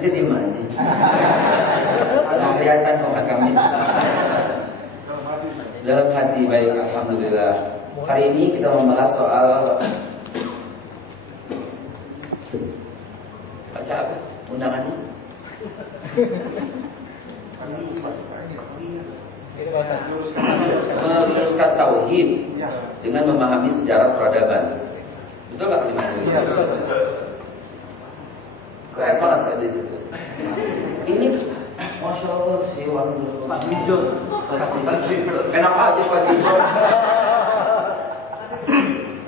Nanti di mana? Ada kelihatan kok kami. Dalam hati baik, alhamdulillah. Hari ini kita membahas soal baca apa? Undangannya? Meluruskan tauhid dengan memahami sejarah peradaban. Betul nggak? Iya, betul. Kok air panas kan di situ? Ini, masya Allah si Pak Dijon. Enak aja Pak Dijon.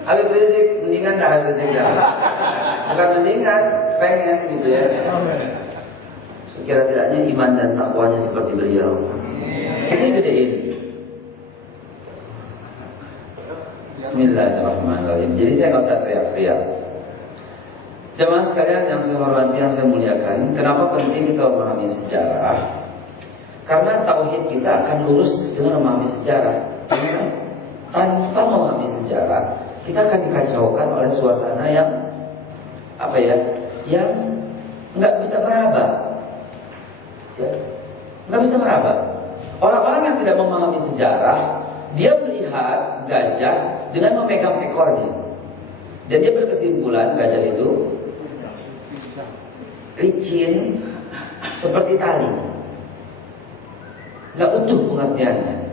Habib Rizik mendingan dah Habib Rizik dah. Bukan mendingan, pengen gitu ya. Sekira-kiranya iman dan takwanya seperti beliau. Ini gedein. Bismillahirrahmanirrahim. Jadi saya nggak usah teriak-teriak. Jemaah sekalian yang saya hormati, yang saya muliakan, kenapa penting kita memahami sejarah? Karena tauhid kita akan lurus dengan memahami sejarah. Tanpa memahami sejarah, kita akan dikacaukan oleh suasana yang apa ya? Yang nggak bisa meraba. Ya, nggak bisa meraba. Orang-orang yang tidak memahami sejarah, dia melihat gajah dengan memegang ekornya, dan dia berkesimpulan gajah itu licin seperti tali, nggak utuh pengertiannya.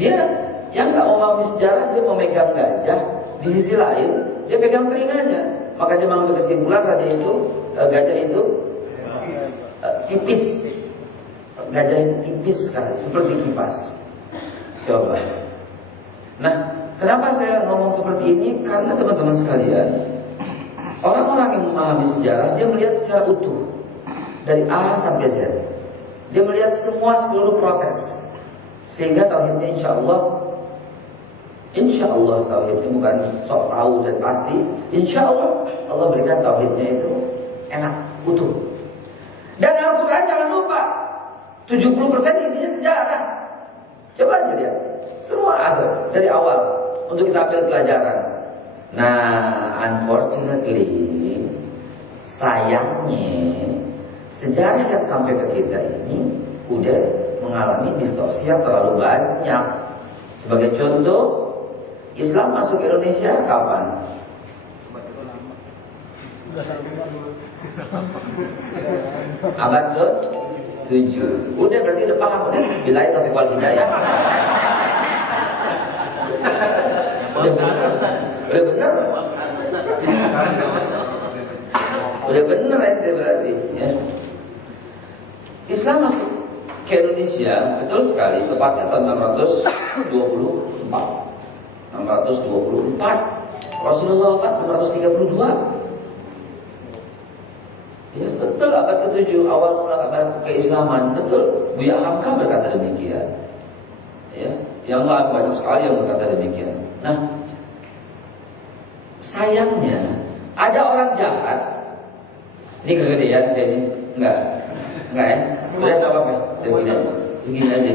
Dia yang nggak memahami sejarah, dia memegang gajah, di sisi lain dia pegang telinganya, maka dia mengambil kesimpulan gajah itu tipis. Gajah itu tipis sekali, seperti kipas. Coba. Nah, kenapa saya ngomong seperti ini? Karena teman-teman sekalian, orang-orang yang memahami sejarah, dia melihat secara utuh dari A sampai Z. Dia melihat seluruh proses, sehingga tauhidnya insya Allah tauhidnya bukan sok tahu dan pasti. Insya Allah Allah berikan tauhidnya itu enak, utuh. Dan Al-Quran jangan lupa 70% isinya sejarah. Coba aja lihat, semua ada dari awal untuk kita ambil pelajaran. Nah, unfortunately, sayangnya sejarah yang sampai ke kita ini udah mengalami distorsi yang terlalu banyak. Sebagai contoh, Islam masuk ke Indonesia kapan? Abad ke-7. Udah berarti udah paham udah. Bilahi taufiq wal hidayah. Udah benar. Udah benar ente berarti ya. Islam masuk ke Indonesia betul sekali, tepatnya tahun 624. Rasulullah wafat 632. Ya betul, abad ke-7 awal mula abad keislaman. Betul, Buya Hamka berkata demikian. Ya, yang lain banyak sekali yang berkata demikian. Nah, sayangnya ada orang jahat. Ini kegedean ini enggak ya? Boleh tak apa-apa? Segini aja.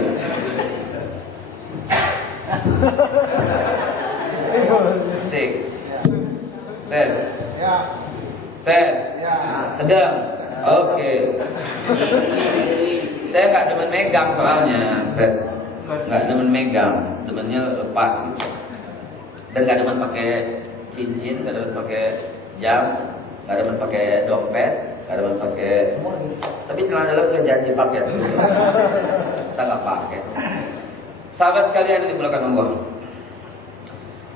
Sik. Tes. Tes. Sedang. Oke. Saya nggak demen megang soalnya. Tes. Nggak demen megang, demennya lepas gitu. Dan nggak demen pakai cincin, nggak demen pakai jam, nggak demen pakai dompet, nggak demen pakai semua gitu. Tapi celana dalam saya janji pakai semua. Saya nggak pakai. Sahabat sekalian yang dimuliakan Allah,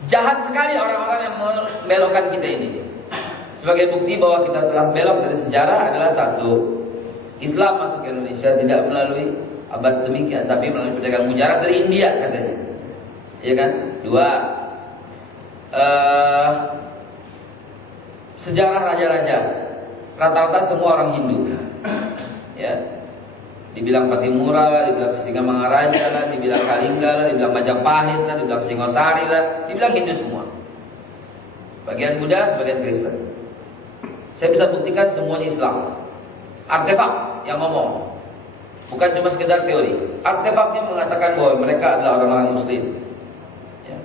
jahat sekali orang-orang yang membelokkan kita ini. Sebagai bukti bahwa kita telah belok dari sejarah adalah satu, Islam masuk ke Indonesia tidak melalui abad demikian, tapi melalui pedagang mujarab dari India katanya, iya kan? Dua, sejarah raja-raja rata-rata semua orang Hindu, ya. Dibilang Patimura lah, dibilang Singamangaraja lah, dibilang Kalingga lah, dibilang Majapahit lah, dibilang Singosari lah, dibilang Hindu semua. Bagian Buddha, sebagian Kristen. Saya bisa buktikan semuanya Islam. Artefak yang ngomong, bukan cuma sekedar teori. Artefaknya mengatakan bahwa mereka adalah orang-orang Muslim. Ya.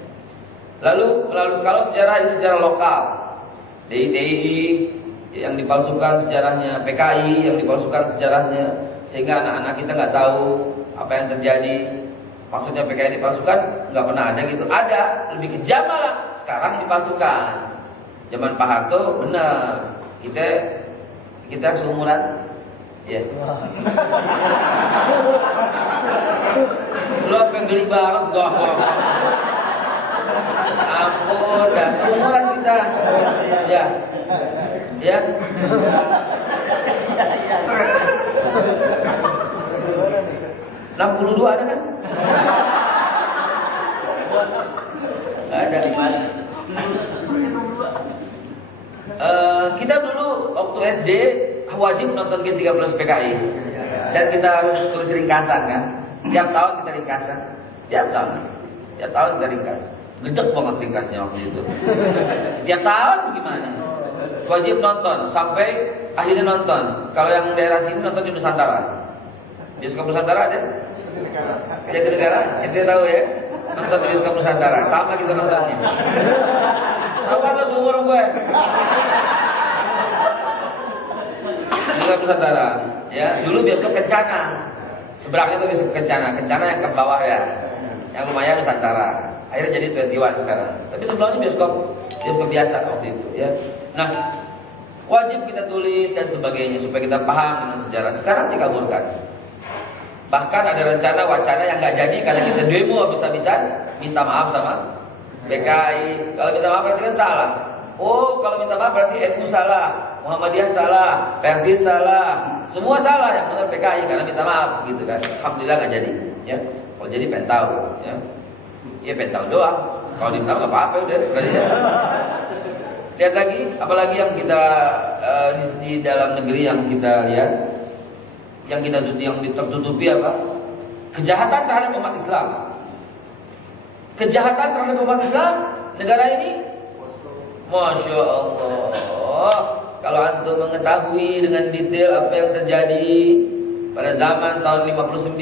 Lalu kalau sejarah ini sejarah lokal, DITI, yang dipalsukan sejarahnya, PKI yang dipalsukan sejarahnya, sehingga anak-anak kita nggak tahu apa yang terjadi. Maksudnya PKI dipalsukan, nggak pernah ada gitu. Ada, lebih kejam malah. Sekarang dipalsukan. Zaman Pak Harto benar. Kita seumuran, ya. Lu apa yang geli banget, gak. Ampun, dah seumuran kita, ya. Ya. 62 ada kan? Nggak ada di mana. Kita dulu waktu SD wajib nonton G13 PKI dan kita harus tulis ringkasan kan. Tiap tahun kita ringkasan. Tiap tahun kita ringkas. Gedek banget ringkasnya waktu itu. Tiap tahun gimana? Wajib nonton sampai akhirnya nonton. Kalau yang daerah sini nonton di Nusantara. Bioskop Nusantara ada? Jatinegara, ente tahu ya? Nonton di bioskop Nusantara, sama kita nontonnya. Tahu kan lo seumur gue? Bioskop Nusantara, ya. Dulu bioskop Kencana, seberangnya itu bioskop Kencana yang ke bawah ya, yang lumayan Nusantara. Akhirnya jadi 21 sekarang. Tapi sebelumnya bioskop biasa waktu itu, ya. Nah, wajib kita tulis dan sebagainya supaya kita paham dengan sejarah. Sekarang dikabulkan. Bahkan ada rencana wacana yang nggak jadi karena kita demo habis-habisan minta maaf sama PKI. Kalau minta maaf berarti kan salah. Oh, kalau minta maaf berarti NU salah, Muhammadiyah salah, Persis salah, semua salah yang benar PKI karena minta maaf gitu kan. Alhamdulillah nggak jadi. Ya, kalau jadi pengen tahu. Ya pengen tahu doang. Kalau diminta maaf nggak apa-apa udah. Ya. Lihat lagi, apalagi yang kita di dalam negeri yang kita lihat. Yang tertutupi apa? Kejahatan terhadap umat Islam. Kejahatan terhadap umat Islam negara ini, Masya Allah. Kalau antum mengetahui dengan detail apa yang terjadi pada zaman tahun 59,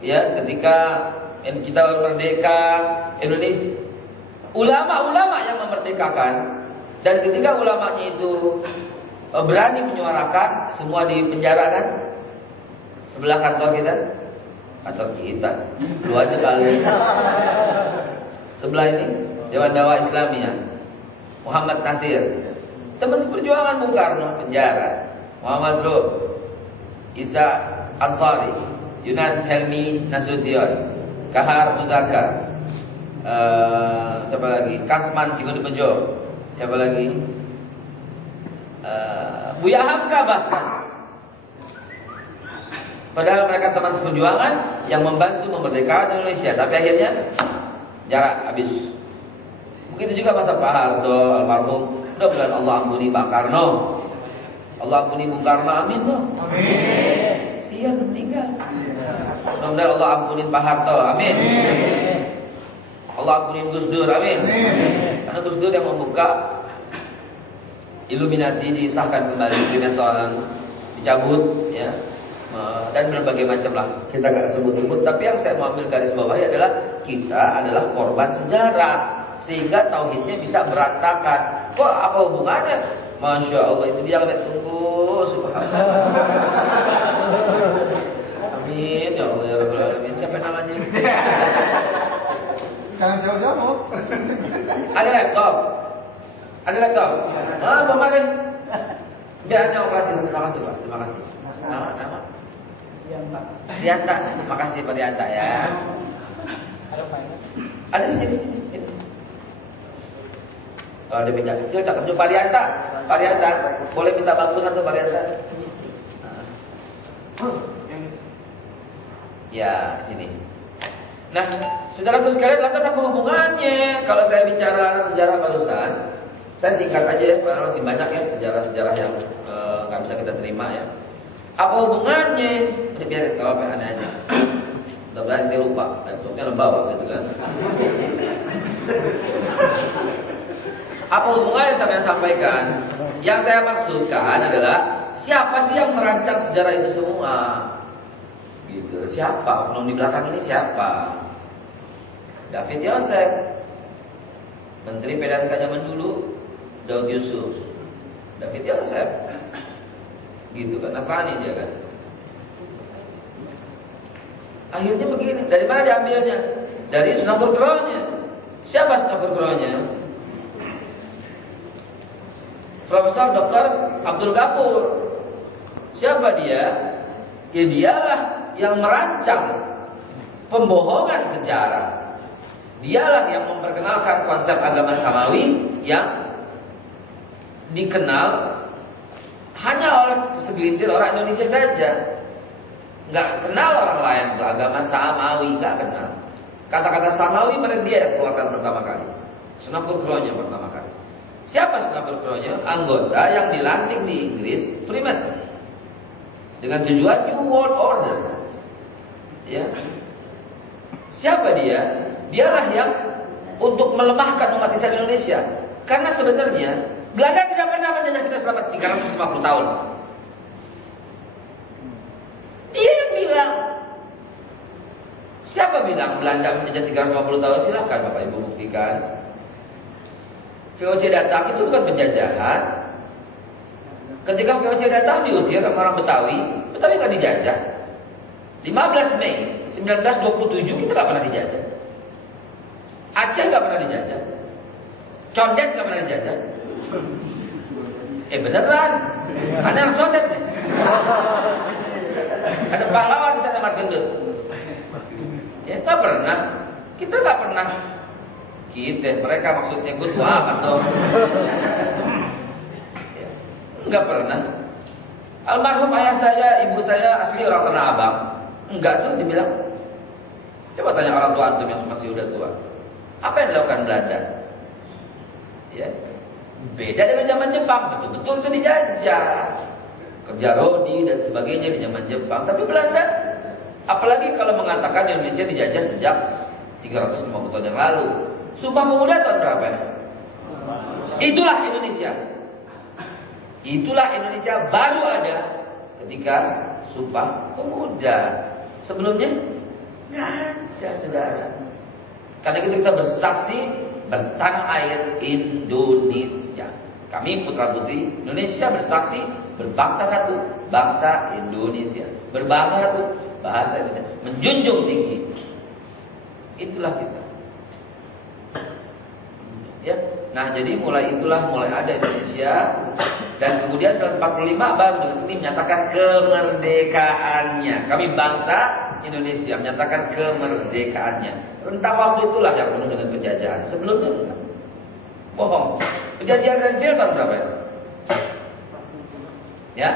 ya, ketika kita merdeka Indonesia, ulama-ulama yang memerdekakan, dan ketika ulamanya itu berani menyuarakan, semua dipenjara kan? Sebelah kantor kita, lu aja kali. Sebelah ini Dewan Dakwah Islamiyah, Muhammad Nasir, teman seperjuangan Bung Karno, penjara. Muhammad Rum, Isa Ansari, Yunan Helmi Nasution, Kahar Muzakar, siapa lagi? Kasman Sigodi Bejo, siapa lagi? Buya Hamka bahkan. Padahal mereka teman seperjuangan yang membantu memerdekakan Indonesia, tapi akhirnya jarak habis. Begitu juga masa Pak Harto almarhum. Mudah-mudahan Allah ampuni Pak Karno, Allah ampuni Bung Karno, amin loh. Amin. Siap meninggal. Mudah-mudahan Allah ampuni Pak Harto, amin. Allah ampuni Gus Dur, amin. Karena Gus Dur yang membuka Illuminati disahkan kembali, Freemason dicabut, ya, dan berbagai macam lah. Kita gak sebut-sebut, tapi yang saya mau ambil garis bawahi adalah kita adalah korban sejarah, sehingga tauhidnya bisa berantakan. Kok apa hubungannya? Masya Allah, itu dia yang tunggu. Subhanallah. Amin ya Allah ya Rabbal Alamin. Siapa namanya? Jangan jauh-jauh. Ada laptop. Ada laptop? Bapak kan? Biarnya operasi. Terima kasih Pak. Terima kasih. Nama? Dianta. Terima kasih Pak Dianta ya. Ada di sini. Kalau ada meja kecil, cakap juga Pak Dianta. Pak Dianta, boleh minta bantu satu Pak Dianta? Ya, sini. Nah, saudaraku sekalian, lantas apa hubungannya? Kalau saya bicara sejarah barusan, saya singkat aja ya, karena masih banyak ya sejarah-sejarah yang nggak bisa kita terima ya. Apa hubungannya? Udah biarin, kalau apa aneh aja. Mudah-mudahan dia lupa, laptopnya lembawa gitu kan. Apa hubungannya yang saya sampaikan? Yang saya maksudkan adalah siapa sih yang merancang sejarah itu semua? Gitu. Siapa? Belum di belakang ini siapa? David Yosef, Menteri PDAK zaman dulu. Daud Yusuf, David Yosef. Gitu kan, Nasrani dia kan. Akhirnya begini, dari mana diambilnya? Dari Sunamur Gronya. Siapa Sunamur Gronya? Profesor Dr. Abdul Ghafur. Siapa dia? Ya dialah yang merancang pembohongan sejarah. Dialah yang memperkenalkan konsep agama samawi yang dikenal hanya oleh segelintir orang Indonesia saja. Nggak kenal orang lain tuh agama samawi, nggak kenal. Kata-kata samawi pada dia yang keluarkan pertama kali. Sunamur Gronya pertama kali. Siapa Sunamur Gronya? Anggota yang dilantik di Inggris, Freemason, dengan tujuan New World Order. Ya. Siapa dia? Dialah yang untuk melemahkan umat Islam Indonesia. Karena sebenarnya Belanda tidak pernah menjajah kita selama 350 tahun. Dia yang bilang. Siapa bilang Belanda menjajah 350 tahun? Silakan Bapak Ibu buktikan. VOC datang itu bukan penjajahan. Ketika VOC datang diusir sama orang Betawi nggak dijajah. 15 Mei 1927 kita nggak pernah dijajah. Aceh nggak pernah dijajah. Condet nggak pernah dijajah. Beneran. Ada yang condet nih. Ada pahlawan di sana Mat Gendut. Ya nggak pernah. Kita nggak pernah. Mereka maksudnya gue tua amat dong. Ya, nggak pernah. Almarhum ayah saya, ibu saya asli orang Tanah Abang. Enggak tuh dibilang. Coba tanya orang tua antum yang masih udah tua. Apa yang dilakukan Belanda? Ya, beda dengan zaman Jepang. Betul-betul itu dijajah. Kerja rodi dan sebagainya di zaman Jepang. Tapi Belanda, apalagi kalau mengatakan Indonesia dijajah sejak 350 tahun yang lalu. Sumpah Pemuda tahun berapa? Itulah Indonesia. Itulah Indonesia baru ada ketika Sumpah Pemuda. Sebelumnya nggak ada, saudara. Karena kita bersaksi bertanah air Indonesia. Kami putra putri Indonesia bersaksi berbangsa satu, bangsa Indonesia. Berbahasa satu, bahasa Indonesia. Menjunjung tinggi. Itulah kita. Ya. Nah, jadi mulai ada Indonesia, dan kemudian 1945 baru dengan ini menyatakan kemerdekaannya. Kami bangsa Indonesia menyatakan kemerdekaannya. Rentang waktu itulah yang penuh dengan penjajahan. Sebelumnya enggak. Bohong. Penjajahan Renville tahun berapa ya? Ya?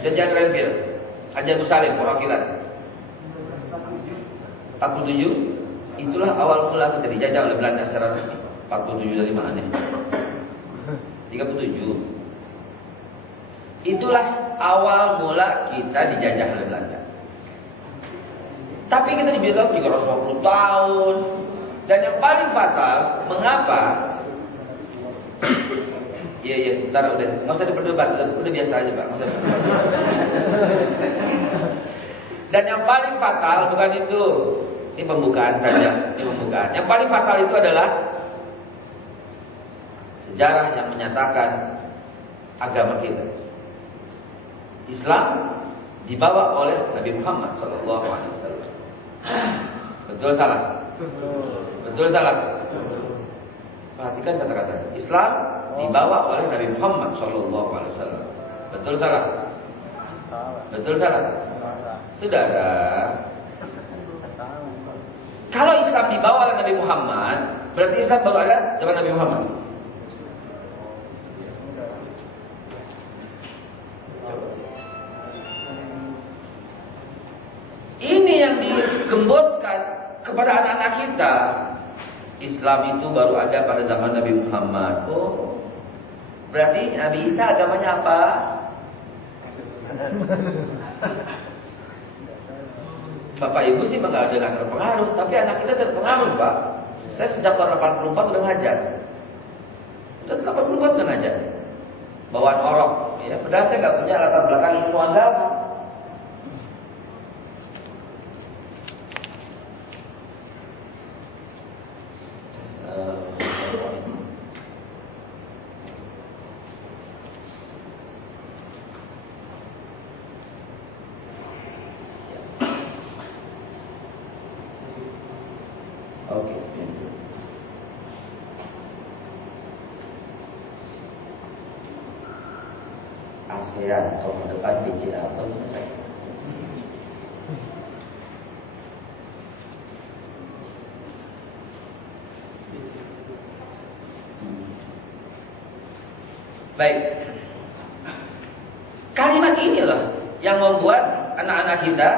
Penjajahan Renville, Haji Agus Salim, perwakilan 47. Itulah awal mula kita dijajah oleh Belanda secara resmi. 47 dari mana? 37. Itulah awal mula kita dijajah oleh Belanda. Tapi kita dibilang 350 tahun. Dan yang paling fatal, mengapa? Iya, ntar udah, nggak usah diperdebat, udah biasa aja Pak. Dan yang paling fatal bukan itu. Ini pembukaan saja, ini pembukaan. Yang paling fatal itu adalah sejarah yang menyatakan agama kita. Islam dibawa oleh Nabi Muhammad SAW. Betul salah? Betul salah? Perhatikan kata-kata. Islam dibawa oleh Nabi Muhammad SAW. Betul salah? Betul salah? Saudara, kalau Islam dibawa oleh Nabi Muhammad, berarti Islam baru ada zaman Nabi Muhammad. Ini yang digemboskan kepada anak-anak kita. Islam itu baru ada pada zaman Nabi Muhammad. Oh, berarti Nabi Isa agamanya apa? Bapak Ibu sih nggak ada yang terpengaruh, tapi anak kita terpengaruh Pak. Saya sejak tahun 84 udah ngajar. Udah 84 udah ngajar. Bawaan orok, ya. Padahal saya nggak punya latar belakang ilmu agama. ASEAN, tahun depan BCA, tahun depan. Baik. Kalimat inilah yang membuat anak-anak kita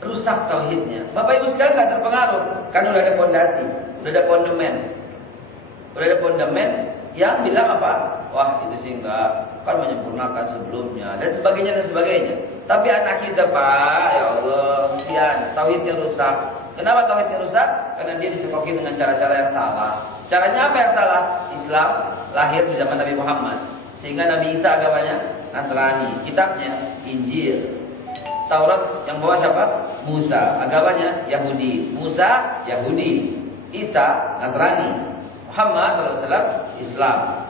rusak tauhidnya. Bapak Ibu sekalian nggak terpengaruh, kan udah ada fondasi, udah ada fondamen yang bilang apa? Wah itu sih enggak, kan menyempurnakan sebelumnya dan sebagainya. Tapi anak kita Pak, ya Allah, kesian, tauhidnya rusak. Kenapa tauhidnya rusak? Karena dia disekoki dengan cara-cara yang salah. Caranya apa yang salah? Islam lahir di zaman Nabi Muhammad, sehingga Nabi Isa agamanya Nasrani, kitabnya Injil. Taurat yang bawa siapa? Musa, agamanya Yahudi. Musa Yahudi, Isa Nasrani, Muhammad SAW Islam.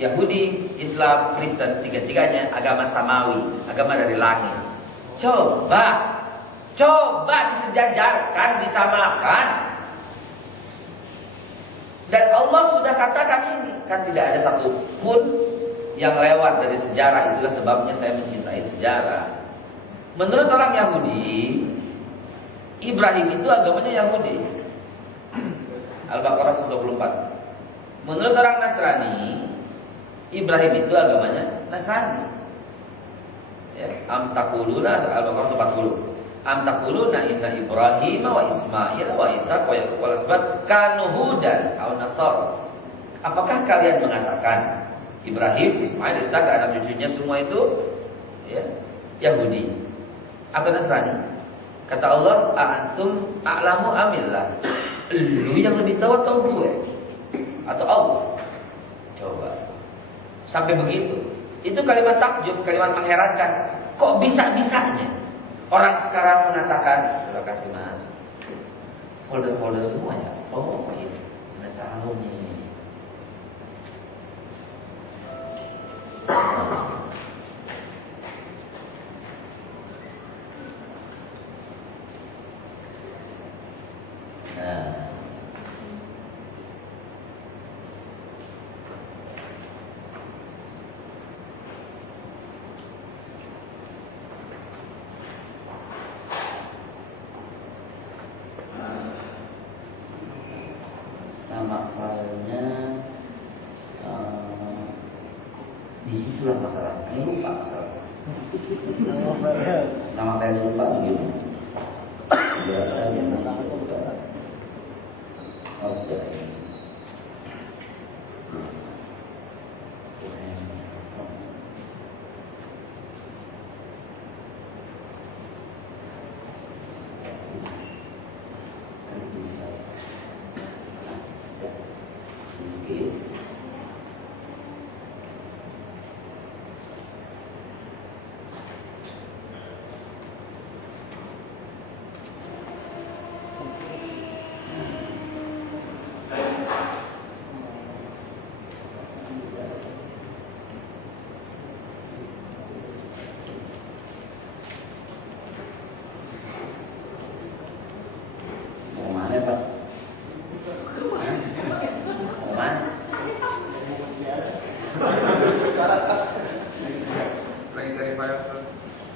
Yahudi, Islam, Kristen, tiga-tiganya agama samawi, agama dari langit. Coba disejajarkan, disamakan. Dan Allah sudah katakan ini, kan tidak ada satu pun yang lewat dari sejarah. Itulah sebabnya saya mencintai sejarah. Menurut orang Yahudi, Ibrahim itu agamanya Yahudi. Al-Baqarah 124. Menurut orang Nasrani, Ibrahim itu agamanya Nasrani. Ya, am taquluna Al-Baqarah 40. Am taquluna inna Ibrahim wa Ismail wa Isa wa Yaqub wal asbat kanu hudan aw nasara. Apakah kalian mengatakan Ibrahim, Ismail, Isa, anak cucunya semua itu ya, Yahudi atau Nasrani? Kata Allah, "Antum a'lamu amillah." Lu yang lebih tahu atau gue? Atau Allah? Coba. Sampai begitu. Itu kalimat takjub, kalimat mengherankan. Kok bisa-bisanya orang sekarang mengatakan, terima kasih Mas, folder-folder semua ya? Oh iya, udah tahu nih. Nama filenya disitulah masalah. Ini lupa masalah. Nama filenya lupa begitu. Biasa yang sudah.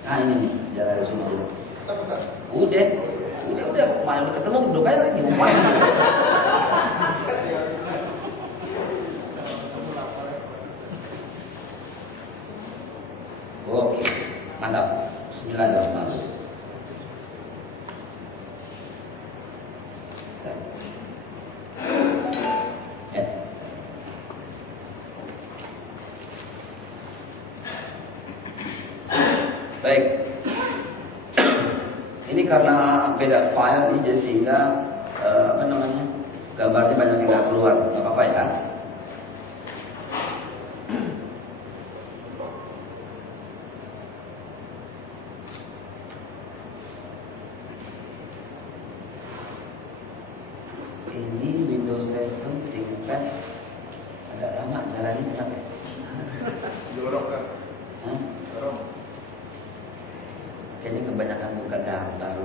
Nah ini nih, jalan Rasulullah. Udah, malam ketemu duduk aja lagi. Oke, mantap. Bismillahirrahmanirrahim. Baik. Ini karena beda file ini sehingga gambarnya banyak yang nggak keluar, nggak apa-apa ya. Ini Windows 7 tingkat agak lama jalannya kenapa? Dorong kan? Dorong. Kayaknya kebanyakan buka gambar.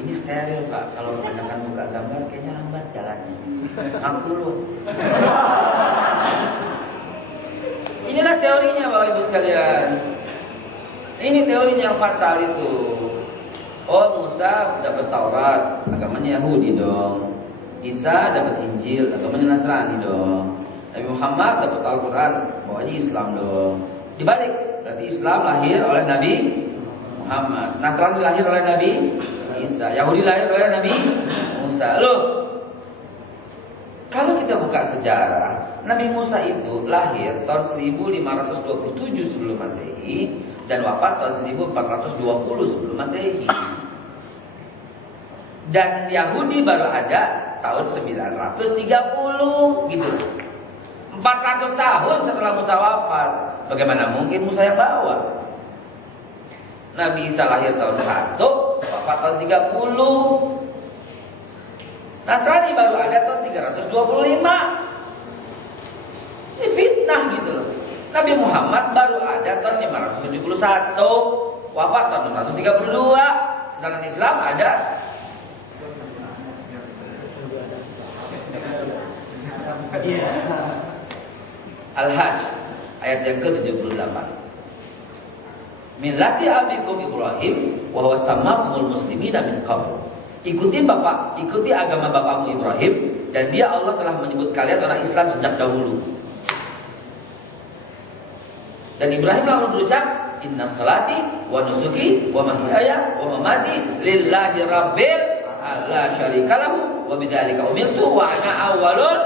Ini steril Pak, kalau kebanyakan buka gambar kayaknya lambat jalannya. 60. Inilah teorinya Bapak Ibu sekalian. Ini teorinya yang fatal itu. Oh, Musa dapat Taurat, agamanya Yahudi dong. Isa dapat Injil, agamanya Nasrani dong. Nabi Muhammad dapat Al-Quran, bawanya Islam dong. Dibalik, berarti Islam lahir oleh Nabi Muhammad, Nasrani lahir oleh Nabi Isa, Yahudi lahir oleh Nabi Musa. Loh, kalau kita buka sejarah, Nabi Musa itu lahir tahun 1527 sebelum Masehi dan wafat tahun 1420 sebelum Masehi. Dan Yahudi baru ada tahun 930 gitu. 400 tahun setelah Musa wafat. Bagaimana mungkin Musa yang bawa? Nabi Isa lahir tahun 1, wafat tahun 30. Nasrani baru ada tahun 325. Ini fitnah gitu loh. Nabi Muhammad baru ada tahun 571, wafat tahun 632. Sedangkan Islam ada Al-Hajj ayat yang ke-78. Millati abikum Ibrahim wa huwa sammakumul muslimina min qabl. Ikuti agama bapakmu Ibrahim dan dia Allah telah menyebut kalian orang Islam sejak dahulu. Dan Ibrahim lalu berucap, inna salati wa nusuki wa mahyaya wa mamati lillahi rabbil la syarika lahu wa bidzalika umirtu wa ana awwalul.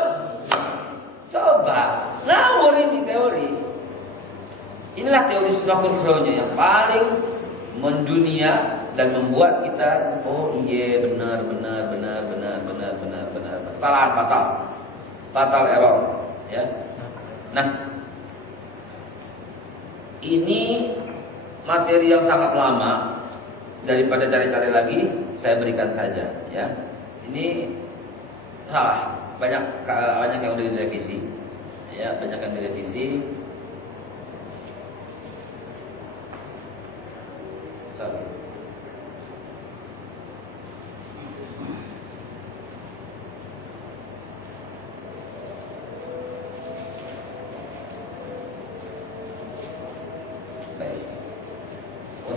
Coba ngawur ini teori. Inilah teori sunnah kurfronya yang paling mendunia dan membuat kita iya benar kesalahan fatal error ya. Nah, ini materi yang sangat lama, daripada cari-cari lagi saya berikan saja ya. Ini salah, banyak yang udah direvisi ya, banyak yang direvisi. Salah.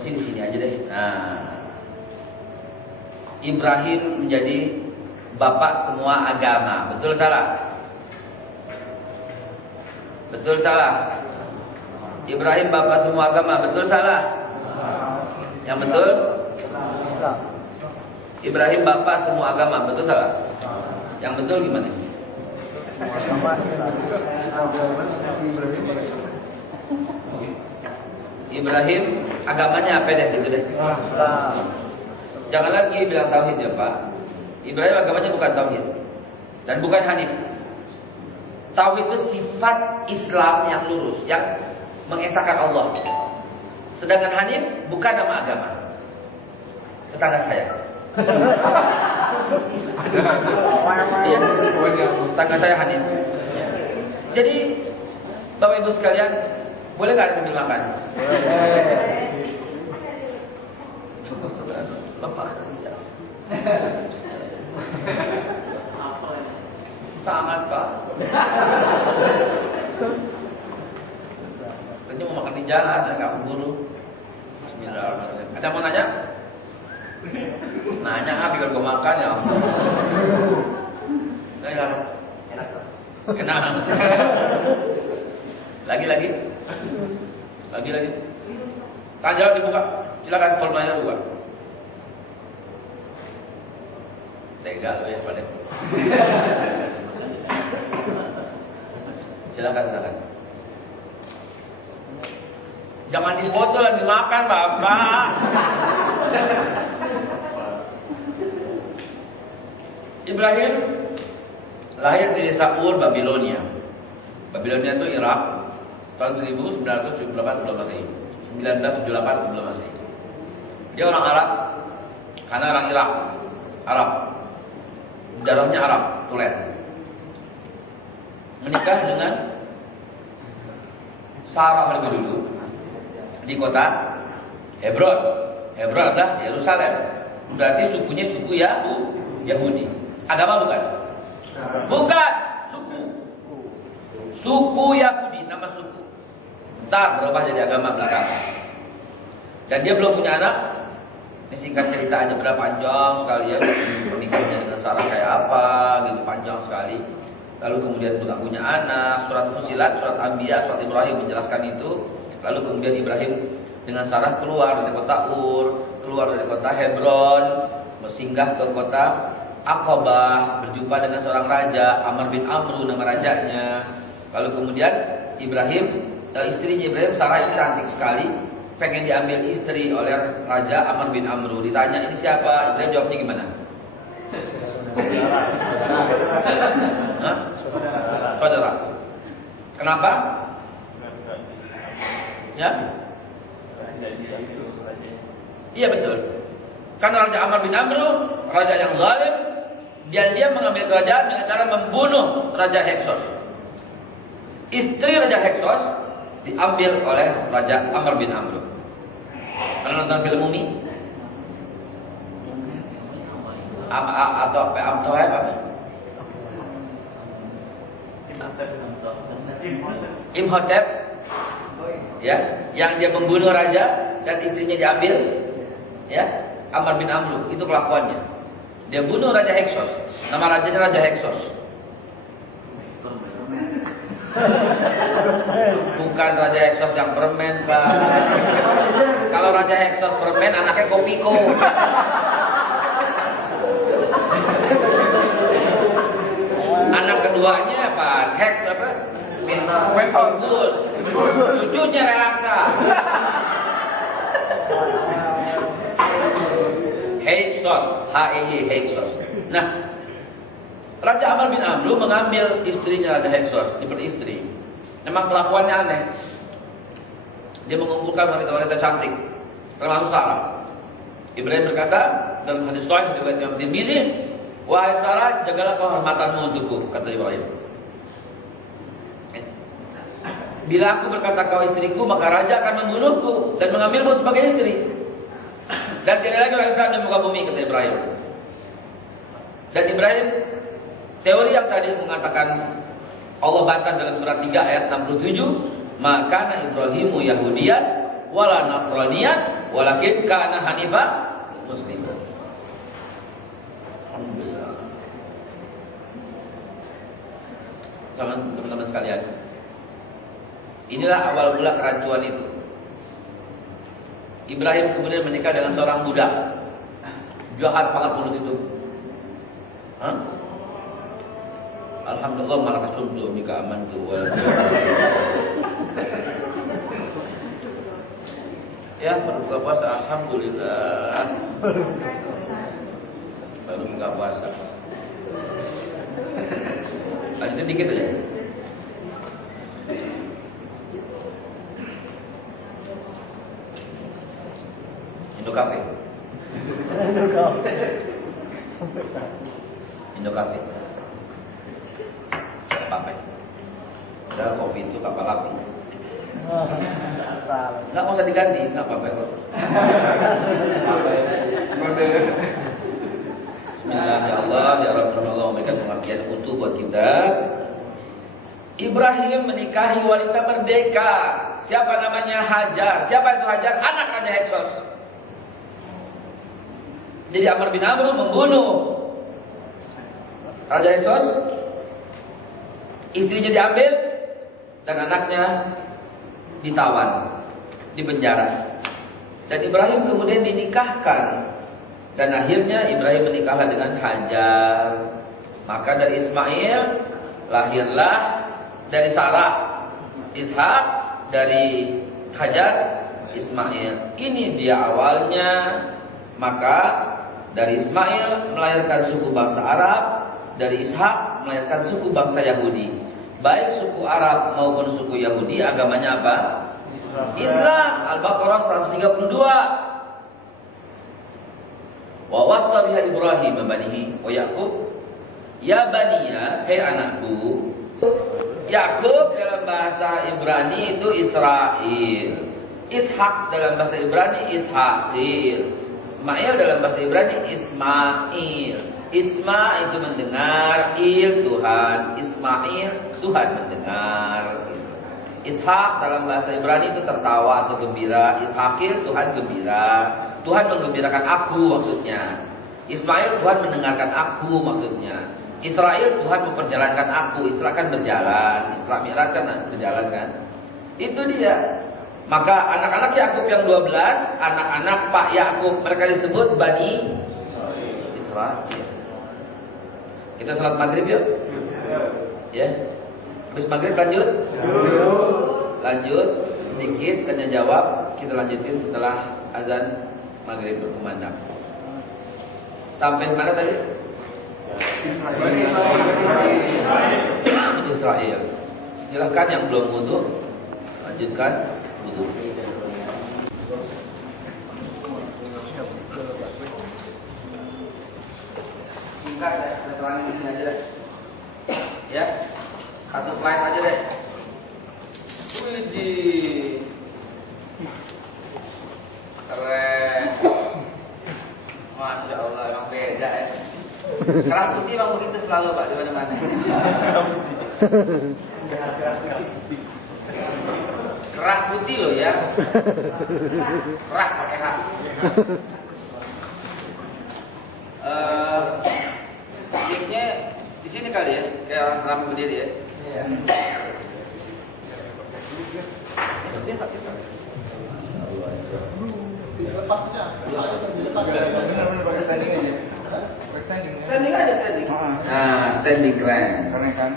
Di sini aja deh. Nah, Ibrahim menjadi bapak semua agama. Betul salah? Betul salah? Ibrahim bapak semua agama. Betul salah? Yang betul? Ibrahim bapak semua agama. Betul salah? Yang betul gimana? Ibrahim agamanya apa deh gitu deh. Jangan lagi bilang tauhid ya Pak. Ibrahim agamanya bukan tauhid dan bukan hanif. Tauhid itu sifat Islam yang lurus, yang mengesahkan Allah. Sedangkan hanif bukan nama agama. Tetangga saya. Iya, tetangga saya hanif. Ya. Jadi Bapak Ibu sekalian, boleh nggak sambil makan? Bapak kasihan. Sangat Pak. Tadi mau makan di jalan, nggak keburu. Bismillahirrahmanirrahim. Ada mau nanya? Nanya biar gue makan ya. Enak. Lagi. Jawab dibuka. Silakan formulanya buka. Tega lo ya pada. Silakan. Jangan dipoto lagi makan, Bapak. Ibrahim lahir di desa Ur, Babilonia. Babilonia itu Irak. Tahun 1978 sebelum Masehi. 1978 sebelum Masehi. Dia orang Arab. Karena orang Irak, Arab. Darahnya Arab, tulen. Menikah dengan Sarah lebih dulu di kota Hebron. Hebron adalah Yerusalem. Berarti sukunya suku Yahudi. Agama bukan? Bukan, suku. Suku Yahudi, nama suku. Ntar berubah jadi agama belakangan. Dan dia belum punya anak. Ini singkat cerita aja, berapa panjang sekali ya. Pernikahannya dengan Sarah kayak apa, gitu panjang sekali. Lalu kemudian nggak punya anak. Surat Fusilat, surat Anbiya, surat Ibrahim menjelaskan itu. Lalu kemudian Ibrahim dengan Sarah keluar dari kota Ur, keluar dari kota Hebron, bersinggah ke kota Aqabah, berjumpa dengan seorang raja, Amr bin Amru nama rajanya. Lalu kemudian istrinya Ibrahim, Sarah ini cantik sekali, pengen diambil istri oleh raja Amr bin Amru. Ditanya ini siapa? Ibrahim jawabnya gimana? Hah? Saudara. Kenapa? Ya? Iya betul. Karena raja Amr bin Amru, raja yang zalim, dan dia mengambil kerajaan dengan cara membunuh raja Heksos. Istri raja Heksos diambil oleh raja Amr bin Amru. Pernah nonton film Mumi? Atau apa? Imhotep, ya, yang dia membunuh raja dan istrinya diambil, ya, Amr bin Amru. Itu kelakuannya. Dia bunuh raja Heksos. Nama rajanya raja Heksos. Bukan raja Heksos yang permen, Pak. Kalau raja Heksos permen, anaknya Kopiko. Anak keduanya apa? Pempergood. Cucunya Relaksa. Heksos, H-E-Y, Heksos. Nah, Raja Amr bin Amru mengambil istrinya Raja Heksos, diperistri. Memang kelakuannya aneh. Dia mengumpulkan wanita-wanita cantik, termasuk Sarah. Ibrahim berkata dalam hadis sahih riwayat Imam Tirmidzi, "Wahai Sarah, jagalah kehormatanmu untukku," kata Ibrahim. "Bila aku berkata kau istriku, maka raja akan membunuhku dan mengambilmu sebagai istri. Dan tidak lagi orang Islam di muka bumi," kata Ibrahim. Dan Ibrahim, teori yang tadi mengatakan Allah bantah dalam surat 3 ayat 67, "Maka Ibrahimu Yahudiyan wala Nasraniyan walakin kana hanifan musliman." Alhamdulillah. Teman-teman sekalian, inilah awal mula kerancuan itu. Ibrahim kemudian menikah dengan seorang budak. Jahat banget mulut itu. Hah? Alhamdulillah malah kesuntuk jika aman tu. Ya, baru buka puasa, alhamdulillah. Baru buka puasa. Lanjutin dikit aja. Indo Cafe. Indo Cafe. Apa? Udah kopi itu kapal api. Nggak usah diganti, nggak apa-apa kok. Bismillah ya Allah, ya Rabbana Allah memberikan pengertian utuh buat kita. Ibrahim menikahi wanita merdeka. Siapa namanya? Hajar. Siapa itu Hajar? Anak Raja Heksos. Jadi Amr bin Amru membunuh Raja Heksos, istrinya diambil dan anaknya ditawan, dipenjara. Dan Ibrahim kemudian dinikahkan. Dan akhirnya Ibrahim menikahlah dengan Hajar. Maka dari Ismail lahirlah dari Sarah Ishak, dari Hajar Ismail. Ini dia awalnya. Maka dari Ismail melahirkan suku bangsa Arab, dari Ishak melahirkan suku bangsa Yahudi. Baik suku Arab maupun suku Yahudi agamanya apa? Islam. Al-Baqarah 132. Wa wassa biha Ibrahim banihi wa Yaqub, ya baniya, hai anakku. Yaqub dalam bahasa Ibrani itu Israel. Ishak dalam bahasa Ibrani Ishaqil. Ismail dalam bahasa Ibrani Ismail. Isma itu mendengar, Il Tuhan, Ismail Tuhan mendengar. Ishak dalam bahasa Ibrani itu tertawa atau gembira. Ishakil Tuhan gembira. Tuhan menggembirakan aku maksudnya. Ismail Tuhan mendengarkan aku maksudnya. Israel Tuhan memperjalankan aku. Isra kan berjalan. Isra Mi'raj kan berjalan kan. Itu dia. Maka anak-anak Yakub yang 12, anak-anak Pak Yakub, mereka disebut Bani Israel. Kita salat maghrib yuk. Ya. Habis maghrib lanjut. Lanjut sedikit tanya jawab. Kita lanjutin setelah azan maghrib berkumandang. Sampai mana tadi? Israel. Silakan yang belum wudu lanjutkan wudu. Singkat ya, kita terangin di sini aja deh. Ya, satu slide aja deh. Widih, keren. Masya Allah, emang beda ya. Kerah putih emang begitu selalu Pak di mana-mana. Kerah putih loh ya. Kerah pakai H. Mic-nya di sini kali ya, kayak orang selama berdiri ya. Iya. Standing aja standing. Nah, standing keren. Keren kan?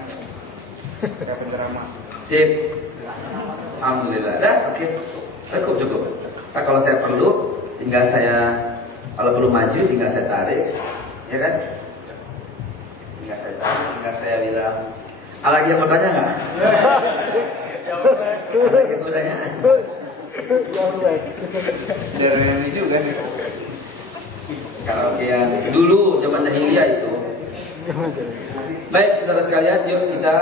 Kayak penceramah. Sip. Alhamdulillah. Dah, oke. Cukup. Nah, kalau saya perlu, tinggal saya kalau perlu maju, tinggal saya tarik, ya kan? Tinggal saya tarik, tinggal saya bilang. Ada lagi yang mau tanya nggak? Ada yang mau tanya? Dari ini juga nih. Kalau yang dulu zaman jahiliyah itu. Baik, saudara sekalian, yuk kita.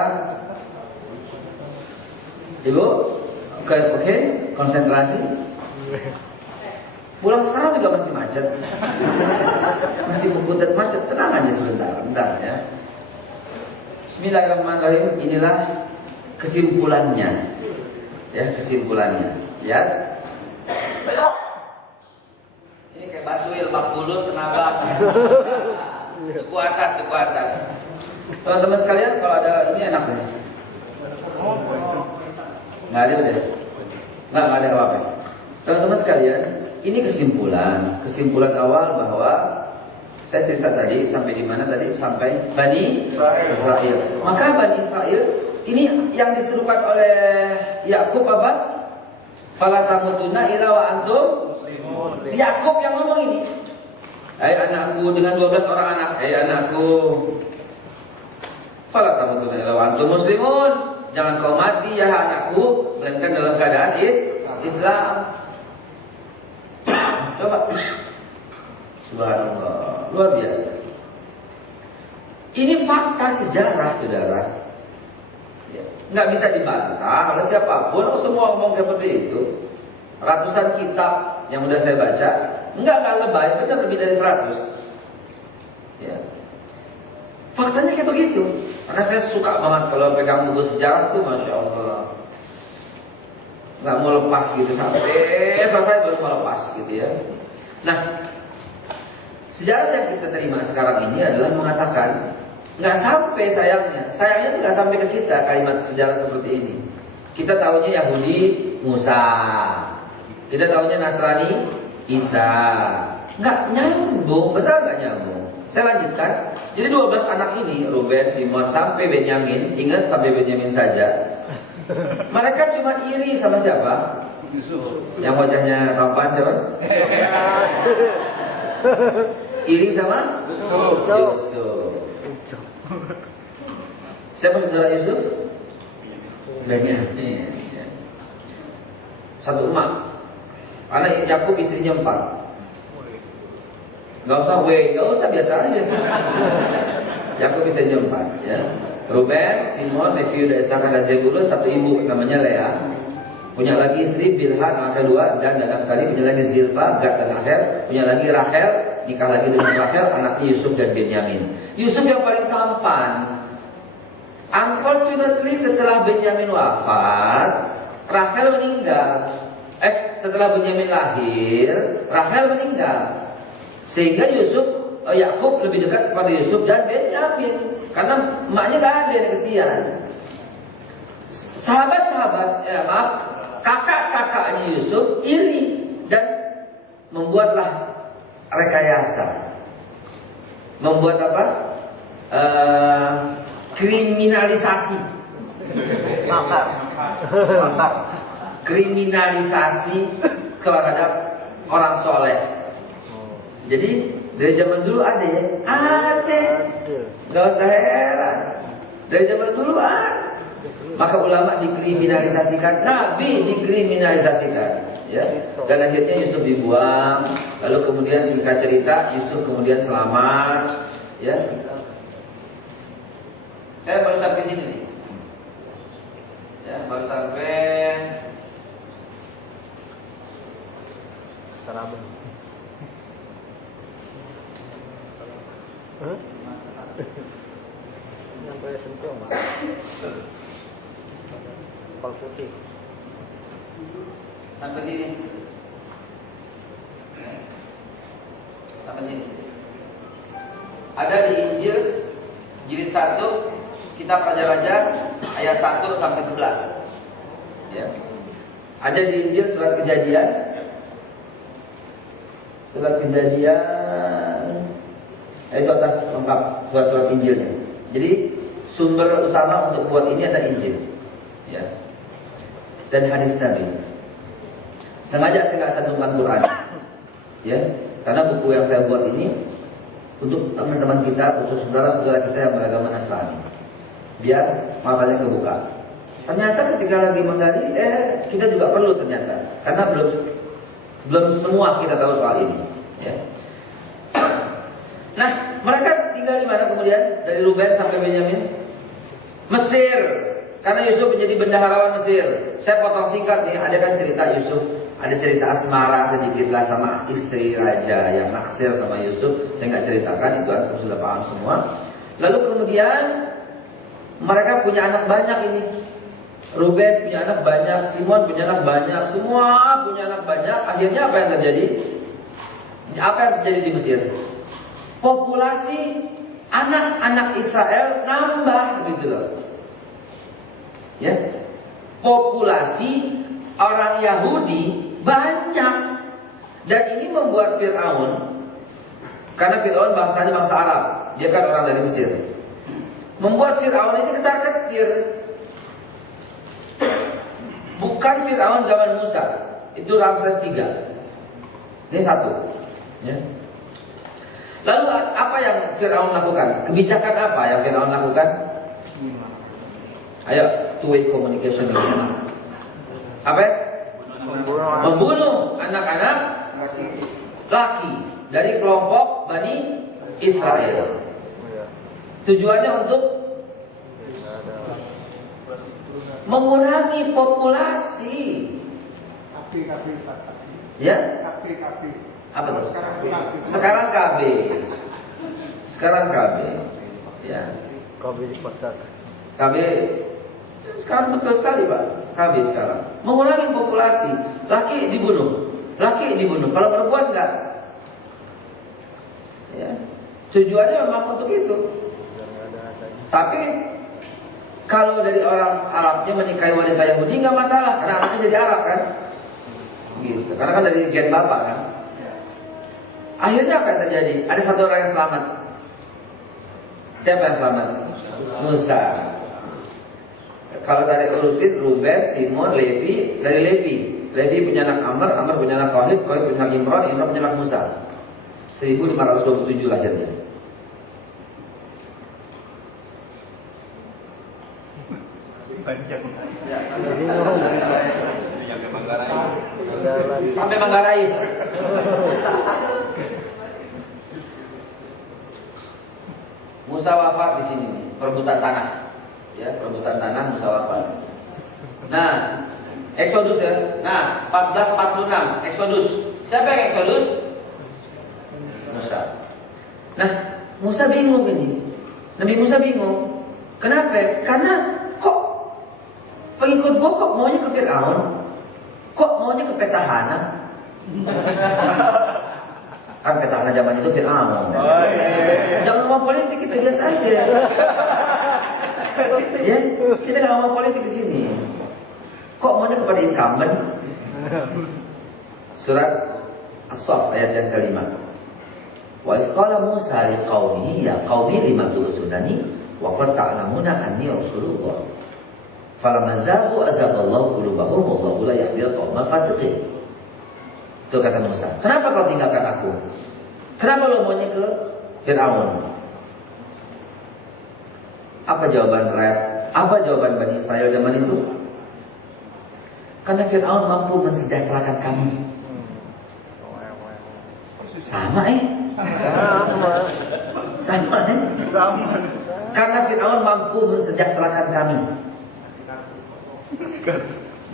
Ibu, oke, konsentrasi. Pulang sekarang juga masih macet. Masih membutet macet, tenang aja bentar ya. Bismillahirrahmanirrahim. Inilah kesimpulannya. Ya, kesimpulannya. Ya. Ini kayak basuil bak bulus kenapa? Duku atas. Teman-teman sekalian, kalau ada ini enak deh. Nggak ada deh. Nggak ada apa-apa. Teman-teman sekalian, ini kesimpulan awal bahwa saya cerita tadi sampai di mana tadi? Sampai Bani Israel. Maka Bani Israel ini yang diserukan oleh Yakub apa? Fala tamutunna illa wa antum muslimun. Yakub yang ngomong ini. Hai anakku, dengan 12 orang anak. Hai anakku, fala tamutunna illa wa antum muslimun. Jangan kau mati ya anakku, melainkan dalam keadaan Islam. Coba. Subhanallah, luar biasa. Ini fakta sejarah, saudara. Ya, nggak bisa dibantah oleh siapapun. Semua ngomong seperti itu. Ratusan kitab yang udah saya baca, nggak lebay, benar lebih dari 100. Ya. Faktanya kayak begitu. Karena saya suka banget kalau pegang buku sejarah tuh, masya Allah. Nggak mau lepas gitu sampai selesai baru mau lepas gitu ya. Nah, sejarah yang kita terima sekarang ini adalah mengatakan nggak sampai sayangnya tuh nggak sampai ke kita kalimat sejarah seperti ini. Kita tahunya Yahudi Musa, kita tahunya Nasrani Isa, nggak nyambung, betul nggak nyambung. Saya lanjutkan. Jadi 12 anak ini, Ruben, Simon sampai Benyamin, ingat sampai Benyamin saja. Mereka cuma iri sama siapa? Yusuf. Yang wajahnya tampan siapa? Iri sama Yusuf. Siapa saudara Yusuf? Benyamin. Satu emak. Anak Yakub istrinya 4. Gak usah gak usah biasa aja. Yakub istrinya 4 ya. Ruben, Simon, Levi, Isakar dan Zebulun, satu ibu namanya Lea. Punya lagi istri Bilha, anak kedua, dan kali punya lagi Zilpa, Gad dan Aher. Punya lagi Rachel, nikah lagi dengan Rachel, anaknya Yusuf dan Benyamin. Yusuf yang paling tampan. Unfortunately setelah Benyamin wafat, Rachel meninggal. Setelah Benyamin lahir, Rachel meninggal. Sehingga Yakub lebih dekat kepada Yusuf dan Benyamin, karena emaknya gak ada yang kesian. Kakak-kakaknya Yusuf iri dan membuatlah rekayasa. Membuat apa? Kriminalisasi. Kriminalisasi terhadap orang soleh. Jadi dari zaman dulu ada ya, nggak usah heran. Dari zaman dulu ada. Maka ulama dikriminalisasikan, Nabi dikriminalisasikan, ya. Dan akhirnya Yusuf dibuang. Lalu kemudian singkat cerita Yusuf kemudian selamat, ya. Saya baru sampai sini nih, ya, baru sampai Sarabun. Sampai sentuh mas. Kapal putih. sampai sini. Sampai sini. Ada di Injil jilid 1 kitab Raja-Raja ayat 1 sampai 11. Ya. Ada di Injil surat Kejadian. Surat Kejadian itu atas lengkap surat-surat Injilnya. Jadi sumber utama untuk buat ini ada Injil, ya, dan hadis Nabi. Sengaja saya nggak cantumkan Quran, ya, karena buku yang saya buat ini untuk teman-teman kita, untuk saudara-saudara kita yang beragama Nasrani, biar matanya kebuka. Ternyata ketika lagi menggali, kita juga perlu ternyata, karena belum semua kita tahu soal ini, ya. Nah, mereka tinggal di mana kemudian? Dari Ruben sampai Benyamin? Mesir. Karena Yusuf menjadi bendaharawan Mesir. Saya potong singkat nih, ada kan cerita Yusuf, ada cerita asmara sedikit lah sama istri raja yang naksir sama Yusuf. Saya nggak ceritakan, itu antum sudah paham semua. Lalu kemudian mereka punya anak banyak ini. Ruben punya anak banyak, Simon punya anak banyak, semua punya anak banyak. Akhirnya apa yang terjadi? Apa yang terjadi di Mesir? Populasi anak-anak Israel nambah gitu loh. Ya. Populasi orang Yahudi banyak. Dan ini membuat Fir'aun, karena Fir'aun bangsanya bangsa Arab, dia kan orang dari Mesir, membuat Fir'aun ini ketar-ketir. Bukan Fir'aun zaman Musa, itu Ramses III. Ini satu, ya. Lalu apa yang Fir'aun lakukan? Kebijakan apa yang Fir'aun lakukan? Ayo, two-way communication ini. Apa? Membunuh anak-anak laki dari kelompok Bani Israel. Tujuannya untuk mengurangi populasi. Ya? Apa tuh? Sekarang KB. Sekarang KB. Ya. KB di pasar. KB sekarang betul sekali Pak. KB sekarang mengurangi populasi. Laki dibunuh. Laki dibunuh. Kalau perempuan enggak. Ya. Tujuannya memang untuk itu. Tapi kalau dari orang Arabnya menikahi wanita Yahudi nggak masalah, karena anaknya jadi Arab kan. Gitu. Karena kan dari gen bapak kan. Akhirnya apa yang terjadi? Ada satu orang yang selamat. Siapa yang selamat? Musa. Kalau dari urusin Ruben, Simon, Levi, dari Levi. Levi punya anak Amr, Amr punya anak Kohib, Kohib punya anak Imran, Imran punya anak Musa. 1527 lahirnya. Sampai Manggarai. Musa wafat di sini nih, perebutan tanah. Ya, perebutan tanah Musa wafat. Nah, Exodus ya. Nah, 1446 Exodus. Siapa yang Exodus? Musa. Nah, Musa bingung ini. Nabi Musa bingung. Kenapa? Karena kok pengikut gua kok maunya ke Fir'aun? Kok maunya ke petahana? Kan petahana zaman itu Fir'aun. Jangan ngomong politik, kita biasa aja. Ya, kita nggak ngomong politik di sini. Kok maunya kepada incumbent? Surat As-Saff ayat yang kelima. Wa isqala Musa liqaumihi ya qaumi lima tu'zunani wa qad ta'lamuna anni rasulullah. Falamma zaghu azaghallahu qulubahum wallahu la yahdil qaumal fasiqin. Itu kata Musa. Kenapa kau tinggalkan aku? Kenapa lo maunya ke Fir'aun? Apa jawaban rakyat? Apa jawaban Bani Israel zaman itu? Karena Fir'aun mampu mensejahterakan kami. Sama Sama Karena Fir'aun mampu mensejahterakan kami.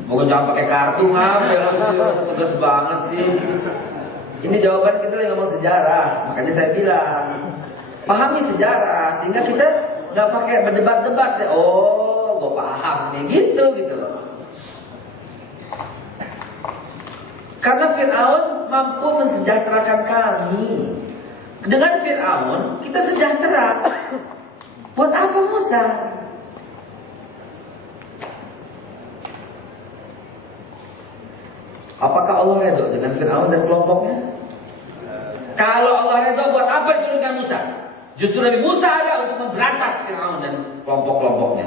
Bukan jangan pakai kartu ngambil, tegas banget sih. Ini jawaban kita lagi ngomong sejarah. Makanya saya bilang, pahami sejarah sehingga kita nggak pakai berdebat-debat. Oh, gue paham nih, gitu loh. Karena Fir'aun mampu mensejahterakan kami. Dengan Fir'aun kita sejahtera. Buat apa Musa? Apakah Allah redha dengan Fir'aun dan kelompoknya? Kalau Allah redha, buat apa diturunkan Musa? Justru Nabi Musa ada untuk memberantas Fir'aun dan kelompok-kelompoknya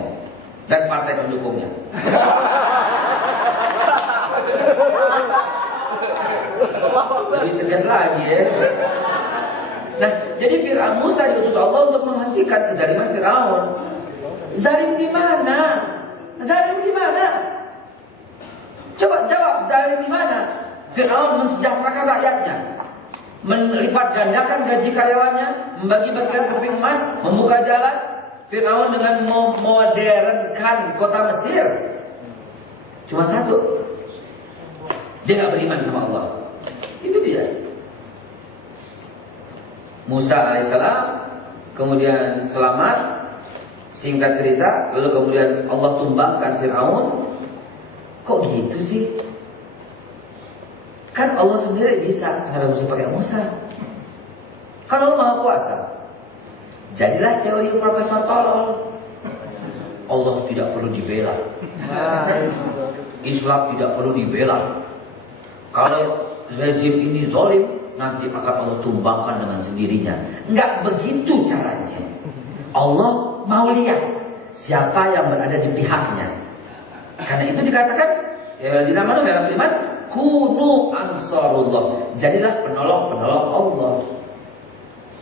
dan partai pendukungnya. Lebih tegas lagi ya. Nah, jadi Fir'aun, Musa diutus Allah untuk menghentikan kezaliman Fir'aun. Zalim di mana? Zalim di mana? Coba jawab, zalim di mana? Fir'aun mensejahterakan rakyatnya, melipat gandakan gaji karyawannya, membagi-bagikan keping emas, membuka jalan. Fir'aun dengan memodernkan kota Mesir. Cuma satu, dia nggak beriman sama Allah. Itu dia. Musa alaihissalam kemudian selamat. Singkat cerita, lalu kemudian Allah tumbangkan Fir'aun. Kok gitu sih? Kan Allah sendiri bisa, kenapa mesti pakai Musa? Kan Allah Maha Kuasa. Jadilah teori Profesor tolol. Allah tidak perlu dibela. Islam tidak perlu dibela. Kalau rezim ini zalim, nanti akan Allah tumbangkan dengan sendirinya. Enggak begitu caranya. Allah mau lihat siapa yang berada di pihaknya. Karena itu dikatakan, ya dinamakan dalam iman, kunu ansarullah. Jadilah penolong-penolong Allah.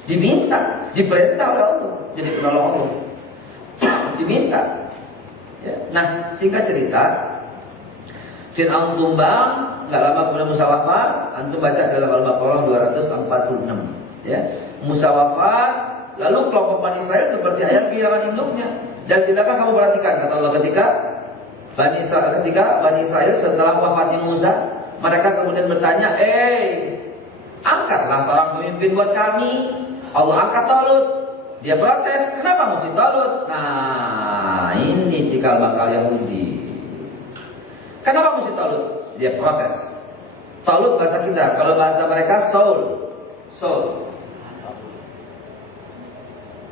Diminta, diperintah oleh Allah jadi penolong Allah. Diminta. Ya. Nah, singkat cerita, Fir'aun tumbang, nggak lama kemudian Musa wafat. Antum baca dalam Al-Baqarah 246. Ya, Musa wafat, lalu kelompok Bani Israel seperti ayam kehilangan induknya. Dan tidakkah kamu perhatikan kata Allah ketika Bani Israel setelah wafatnya Musa, mereka kemudian bertanya, angkatlah seorang pemimpin buat kami. Allah angkat Talut. Dia protes, kenapa mesti Talut? Nah, ini cikal bakal Yahudi. Kenapa mesti Talut? Dia protes. Talut bahasa kita, kalau bahasa mereka Saul.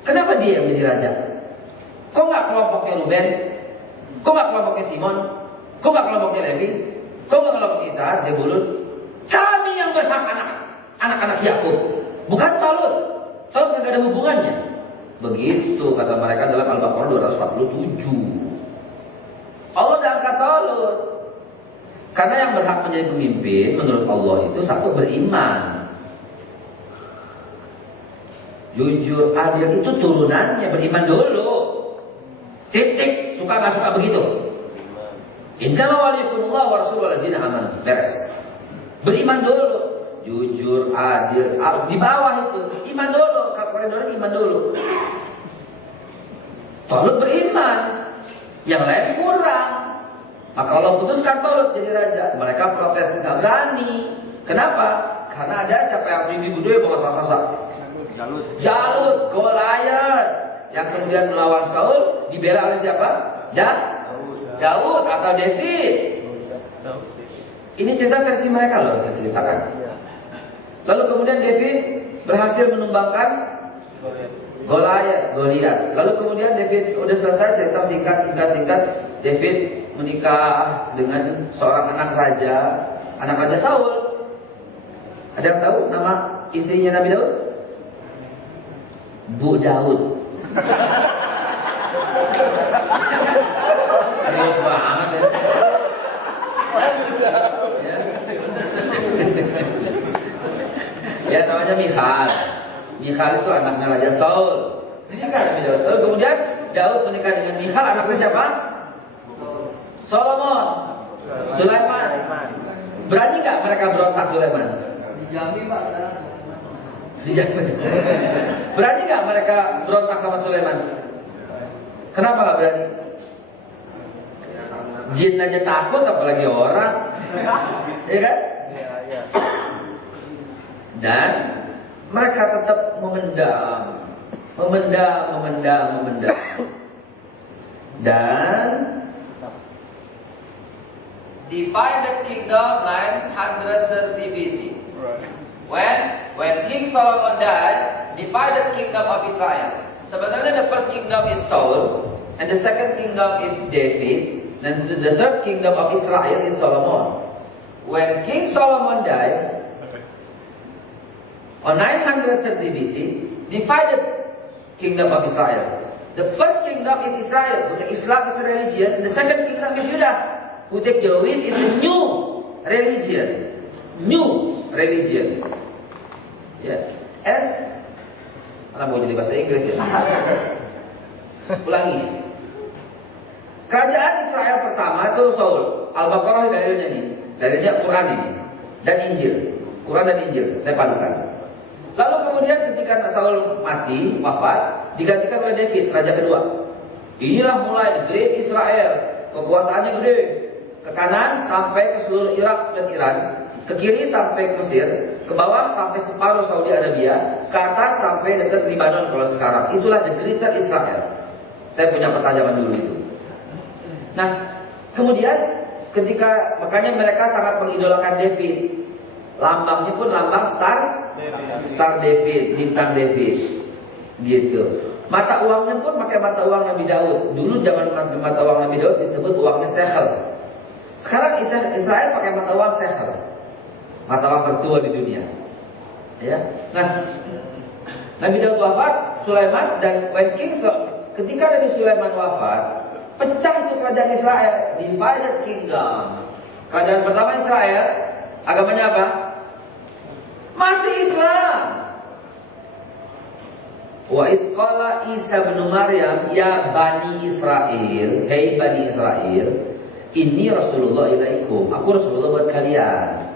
Kenapa dia yang menjadi raja? Kok nggak kelompoknya Ruben? Kok nggak kelompoknya Simon? Kok nggak kelompoknya Levi? Kok nggak kelompoknya Ishak, Zebulun? Kami yang berhak, anak-anak Yakub, bukan Talut. Talut nggak ada hubungannya. Begitu kata mereka dalam Al-Baqarah 247. Allah udah angkat Talut. Karena yang berhak menjadi pemimpin menurut Allah itu satu, beriman. Jujur, adil itu turunannya beriman dulu. Titik, suka nggak suka begitu. Innama waliyukumullah wa rasulul ladzina amanu. Beres. Beriman dulu. Jujur, adil, di bawah itu iman dulu. Koridor iman dulu. Talut beriman, yang lain kurang. Maka Allah putuskan Talut jadi raja. Mereka protes, nggak berani. Kenapa? Karena ada siapa yang tinggi gede banget raksasa. Jalut, Goliat, yang kemudian melawan Saul dibela oleh siapa? Daud atau David. Ini cerita versi mereka loh, saya ceritakan. Lalu kemudian David berhasil menumbangkan Goliat. Lalu kemudian David udah selesai cerita singkat. David menikah dengan seorang anak raja Saul. Ada yang tahu nama istrinya Nabi Daud? Bu Daud. Serius banget ya. Ya namanya Michal. Michal itu anaknya Raja Saul. Menikah Nabi Daud. Lalu kemudian Daud menikah dengan Michal, anaknya siapa? Solomon. Sulaiman. Berani nggak mereka berontak Sulaiman? Dijamin Pak sekarang. Dijamin. Berani nggak mereka berontak sama Sulaiman? Kenapa nggak berani? Jin aja takut, apalagi orang. Iya kan? Iya. Dan mereka tetap memendam. Dan divided kingdom 930 BC. When King Solomon died, divided kingdom of Israel. Sebenarnya the first kingdom is Saul, and the second kingdom is David, and the third kingdom of Israel is Solomon. When King Solomon died on 930 BC, divided kingdom of Israel. The first kingdom is Israel, who take Islam as a religion, and the second kingdom is Judah, who take Jewish is a new religion. Yeah. And mana mau jadi bahasa Inggris ya? Ulangi. Kerajaan Israel pertama itu Saul. Al-Baqarah dalilnya nih. Dalilnya Quran ini dan Injil. Quran dan Injil saya padukan. Lalu kemudian ketika Saul mati, wafat, digantikan oleh David, raja kedua. Inilah mulai Great Israel. Kekuasaannya gede. Ke kanan sampai ke seluruh Irak dan Iran, ke kiri sampai ke Mesir, ke bawah sampai separuh Saudi Arabia, ke atas sampai dekat Lebanon kalau sekarang. Itulah the Greater Israel. Saya punya peta zaman dulu itu. Nah, kemudian ketika makanya mereka sangat mengidolakan David. Lambangnya pun lambang Star David, bintang David. Gitu. Mata uangnya pun pakai mata uang Nabi Daud. Dulu zaman mata uang Nabi Daud disebut uangnya shekel. Sekarang Israel pakai mata uang shekel. Mata uang tertua di dunia. Ya. Nah, Nabi Daud wafat, Sulaiman dan ketika Nabi Sulaiman wafat, pecah itu kerajaan Israel, divided kingdom. Kerajaan pertama Israel, agamanya apa? Masih Islam. Wa isqala Isa bin Maryam ya Bani Israel, hei Bani Israel, ini Rasulullah ilaikum, aku Rasulullah buat kalian.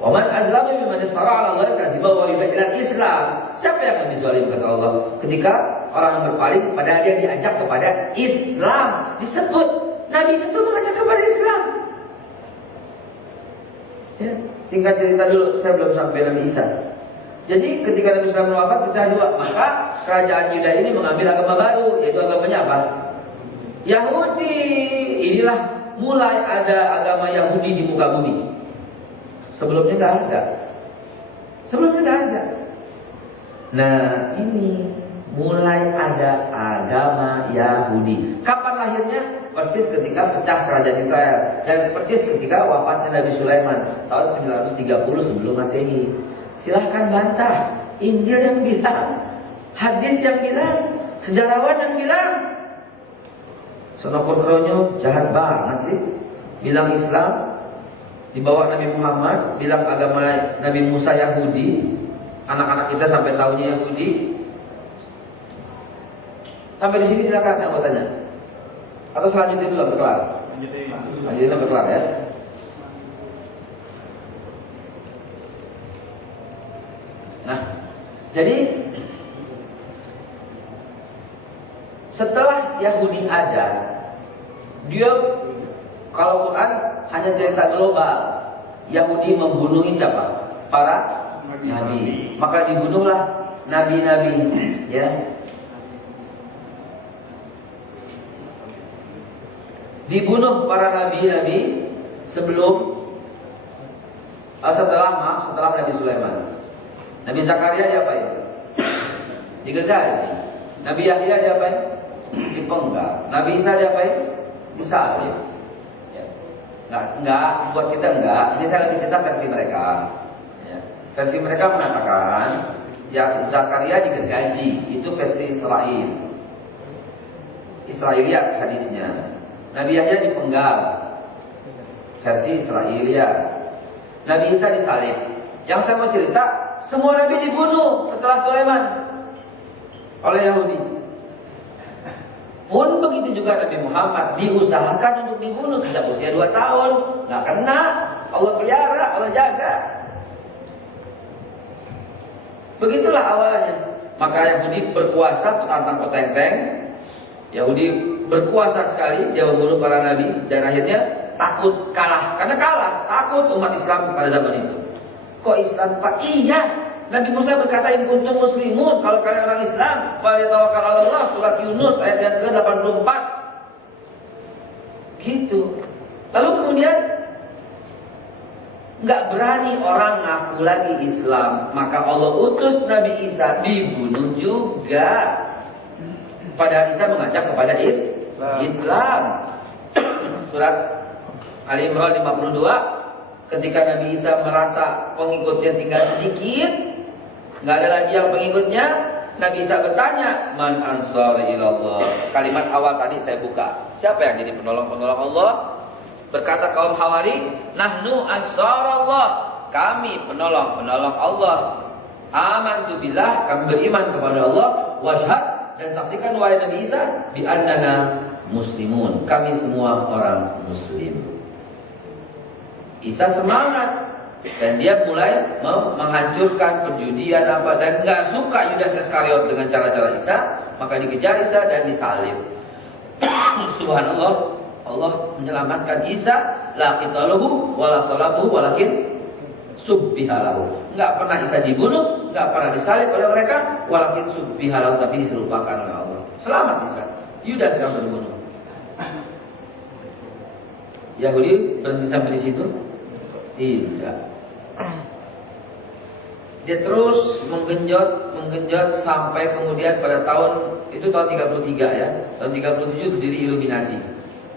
Wa man azlamu mimman iftara 'ala Allah kadziba wa yubai'il Islam. Siapa yang lebih zalim kata Allah ketika orang yang berpaling padahal dia diajak kepada Islam, disebut Nabi itu mengajak kepada Islam. Ya, singkat cerita dulu, saya belum sampai Nabi Isa. Jadi ketika Nabi Isa wafat pecah dua, maka kerajaan Yuda ini mengambil agama baru, yaitu agamanya apa? Yahudi. Inilah mulai ada agama Yahudi di muka bumi. Sebelumnya nggak ada. Nah, ini mulai ada agama Yahudi. Kapan lahirnya? Persis ketika pecah kerajaan Israel dan persis ketika wafatnya Nabi Sulaiman tahun 930 sebelum Masehi. Silahkan bantah, Injil yang bilang, hadis yang bilang, sejarawan yang bilang. Sonopor Kronyo jahat banget sih. Bilang Islam, dibawa Nabi Muhammad, bilang agama Nabi Musa Yahudi. Anak-anak kita sampai tahunya Yahudi. Sampai di sini silakan yang mau tanya. Atau selanjutnya dulu berkelar. Lanjutin berkelar ya. Nah, jadi setelah Yahudi ada, dia kalau Quran hanya cerita global. Yahudi membunuh siapa? Para nabi. Maka dibunuhlah nabi-nabi, ya. Dibunuh para nabi-nabi setelah Nabi Sulaiman. Nabi Zakaria diapain? Digergaji. Nabi Yahya diapain? Dipenggal. Nabi Isa diapain? Disalib. Ya. Enggak, buat kita enggak. Ini saya lebih cerita versi mereka. Ya. Versi mereka mengatakan, ya Zakaria digergaji. Itu versi Israel. Israiliyat hadisnya. Nabi Yahya dipenggal. Versi Israiliyat. Nabi Isa disalib. Yang saya mau cerita, semua nabi dibunuh setelah Sulaiman oleh Yahudi. Pun begitu juga Nabi Muhammad diusahakan untuk dibunuh sejak usia 2 tahun, nggak kena. Allah pelihara, Allah jaga. Begitulah awalnya. Maka Yahudi berkuasa tentang petenteng. Yahudi berkuasa sekali, dia membunuh para nabi dan akhirnya takut kalah. Karena kalah, takut umat Islam pada zaman itu. Kok Islam Pak? Iya. Nabi Musa berkata, "In kuntum muslimun," kalau kalian orang Islam, falyatawakkal 'ala Allah, surat Yunus ayat yang ke-84. Gitu. Lalu kemudian nggak berani orang ngaku lagi Islam, maka Allah utus Nabi Isa dibunuh juga. Padahal Isa mengajak kepada Islam. Surat Ali Imran 52. Ketika Nabi Isa merasa pengikutnya tinggal sedikit, nggak ada lagi yang pengikutnya, Nabi Isa bertanya, "Man ansari ilallah." Kalimat awal tadi saya buka. Siapa yang jadi penolong-penolong Allah? Berkata kaum Hawari, "Nahnu ansarallah." Kami penolong-penolong Allah. Amantu billah, kami beriman kepada Allah. Washhad, dan saksikan wahai Nabi Isa, bi annana muslimun. Kami semua orang muslim. Isa semangat dan dia mulai menghancurkan perjudian apa, dan nggak suka Yudas Iskariot dengan cara-cara Isa, maka dikejar Isa dan disalib. Subhanallah, Allah menyelamatkan Isa, la qitaluhu wala salabuhu walakin subbihalahu. Nggak pernah Isa dibunuh, nggak pernah disalib oleh mereka, walakin subbihalahu, tapi diselupakan oleh Allah. Selamat Isa. Yudas yang dibunuh. Yahudi berhenti sampai di situ? Tidak. Dia terus menggenjot sampai kemudian pada tahun 33 ya. Tahun 37 berdiri Illuminati.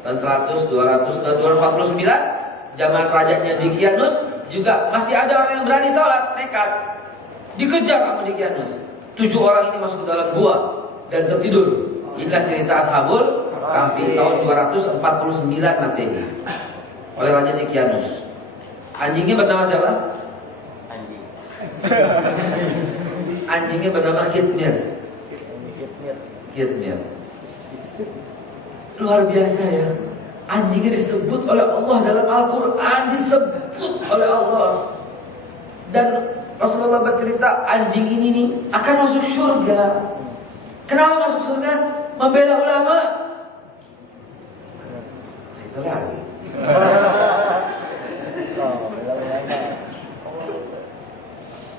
Tahun 100, 200, 249 zaman rajanya Dikianus juga masih ada orang yang berani sholat nekat. Dikejar sama Dikianus. 7 orang ini masuk ke dalam gua dan tertidur. Inilah cerita Ashabul Kahfi tahun 249 Masehi oleh Raja Dikianus. Anjingnya bernama siapa? Anjing. Anjingnya bernama Khidmir. Khidmir. Luar biasa ya. Anjingnya disebut oleh Allah dalam Al-Quran, disebut oleh Allah. Dan Rasulullah bercerita anjing ini nih akan masuk surga. Kenapa masuk surga? Membela ulama. Situ lagi.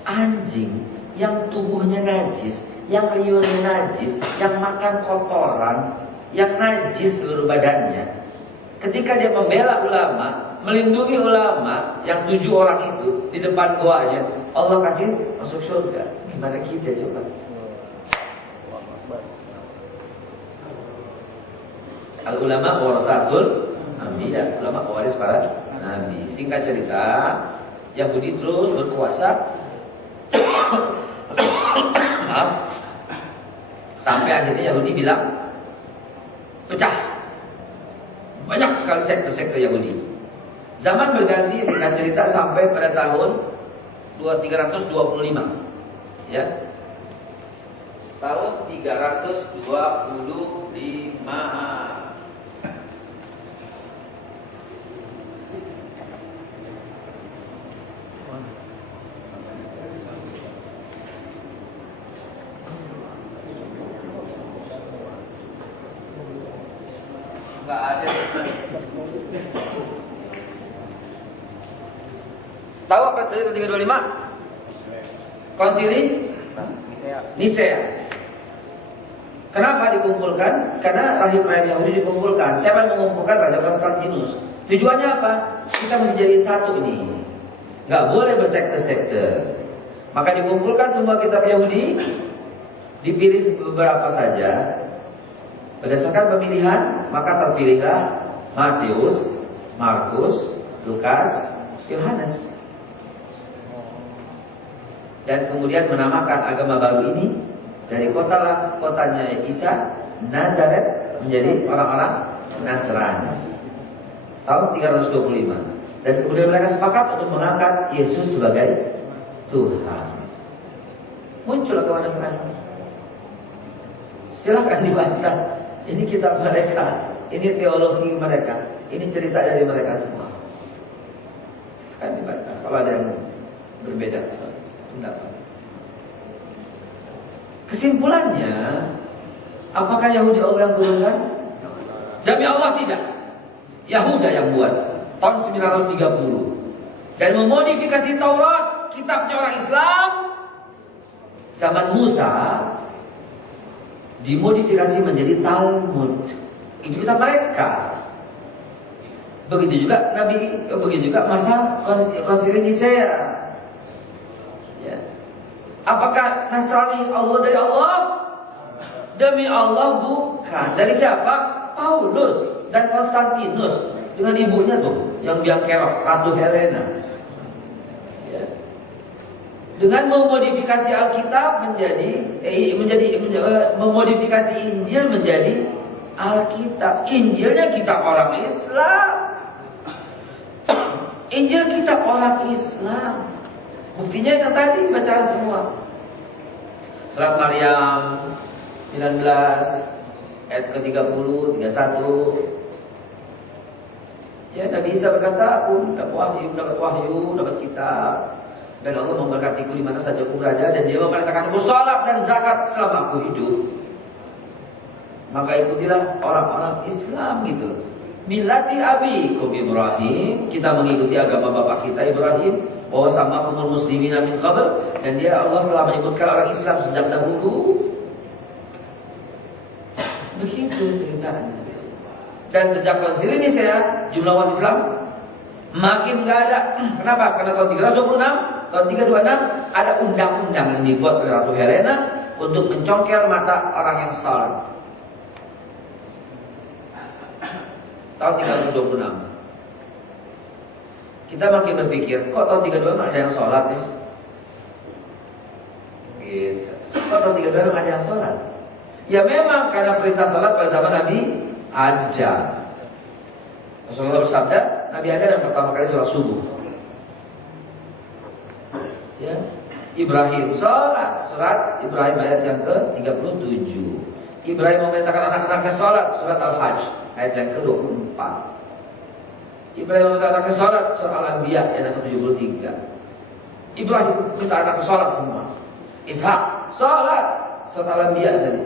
Anjing yang tubuhnya najis, yang liurnya najis, yang makan kotoran, yang najis seluruh badannya, ketika dia membela ulama, melindungi ulama, yang 7 orang itu di depan goanya, Allah kasih masuk surga. Gimana kita coba? Al ulama warasatul anbiya, ulama pewaris para nabi. Singkat cerita, Yahudi terus berkuasa sampai akhirnya Yahudi bilang pecah. Banyak sekali sekte-sekte Yahudi. Zaman berganti, singkat cerita, sampai pada tahun 325 ya. Tahun 325. Enggak ada. Tahu apa tadi 325? Konsili Nisea. Kenapa dikumpulkan? Karena rahib-rahib Yahudi dikumpulkan. Siapa yang mengumpulkan? Raja Konstantinus. Tujuannya apa? Kita mesti jadiin satu ini. Nggak boleh bersekte-sekte. Maka dikumpulkan semua kitab Yahudi, dipilih beberapa saja. Berdasarkan pemilihan, maka terpilihlah Matius, Markus, Lukas, Yohanes. Dan kemudian menamakan agama baru ini dari kotanya Isa, Nazaret, menjadi orang-orang Nasrani. Tahun 325. Dan kemudian mereka sepakat untuk mengangkat Yesus sebagai Tuhan. Muncul agama Nasrani. Silahkan dibantah. Ini kitab mereka, ini teologi mereka, ini cerita dari mereka semua. Silahkan dibantah kalau ada yang berbeda pendapat. Kesimpulannya, apakah Yahudi Allah yang turunkan? Demi Allah tidak. Yahuda yang buat tahun 930 dan memodifikasi Taurat, kitabnya orang Islam. Zaman Musa dimodifikasi menjadi Talmud. Itu kitab mereka. Begitu juga masa Konsili Nisea. Ya. Apakah Nasrani Allah dari Allah? Demi Allah bukan. Dari siapa? Paulus dan Konstantinus dengan ibunya tuh yang biang kerok, Ratu Helena. Ya. Dengan memodifikasi Alkitab memodifikasi Injil menjadi Alkitab. Injilnya kitab orang Islam. Injil kitab orang Islam. Buktinya yang tadi bacaan semua. Surat Maryam 19 ayat ke-30, 31. Ya, Nabi Isa berkata, aku dapat wahyu, dapat kitab. Dan Allah memberkatiku di mana saja aku berada. Dan dia memerintahkan aku salat dan zakat selama aku hidup. Maka ikutilah orang-orang Islam gitu. Millati abikum Ibrahim. Kita mengikuti agama bapak kita Ibrahim. Bahwa sama kumul muslimin min qabl. Dan dia Allah telah menyebutkan orang Islam sejak dahulu. Begitu ceritanya. Dan sejak Konsili Nisea, jumlah umat Islam makin gak ada. Kenapa? Karena tahun 326, tahun 326 ada undang-undang yang dibuat oleh Ratu Helena untuk mencongkel mata orang yang salat. Tahun 326. Kita makin berpikir, kok tahun 326 ada yang sholat ya? Gitu. Kok tahun 326 ada yang sholat? Ya memang karena perintah sholat pada zaman Nabi Adam. Rasulullah bersabda, Nabi Adam yang pertama kali sholat subuh. Ya, Ibrahim sholat, surat Ibrahim ayat yang ke-37. Ibrahim memerintahkan anak-anaknya sholat, surat Al-Hajj ayat yang ke-24. Ibrahim memerintahkan anaknya sholat, surat Al-Anbiya ayat yang ke-73. Ibrahim minta anaknya sholat semua. Ishak sholat, surat Al-Anbiya tadi.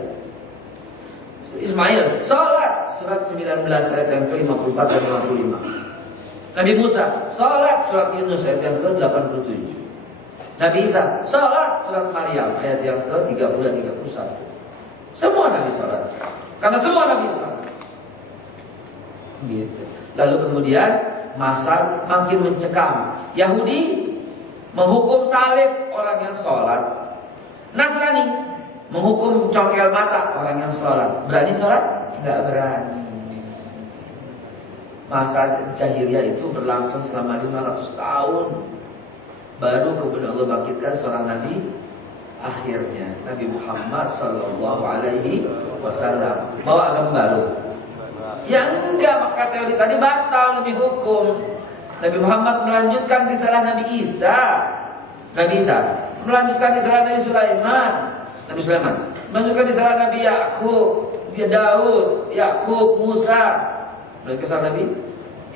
Ismail sholat, surat 19 ayat yang ke-54 dan 55. Nabi Musa sholat, surat Yunus ayat yang ke-87. Nabi Isa sholat, surat Maryam ayat yang ke-30 dan 31. Semua Nabi sholat, karena semua Nabi sholat. Gitu. Lalu kemudian masa makin mencekam. Yahudi menghukum salib orang yang sholat. Nasrani menghukum congkel mata orang yang sholat. Berani sholat? Tidak berani. Masa jahiliyah itu berlangsung selama 500 tahun. Baru kemudian Allah bangkitkan seorang nabi. Akhirnya Nabi Muhammad Sallallahu Alaihi Wasallam bawa agama baru. Yang enggak, maka teori tadi batal lebih hukum. Nabi Muhammad melanjutkan risalah Nabi Isa. Nabi Isa melanjutkan risalah Nabi Sulaiman. Nabi Sulaiman melanjutkan risalah Nabi Yakub, Daud, Yakub, Musa. Melanjutkan risalah Nabi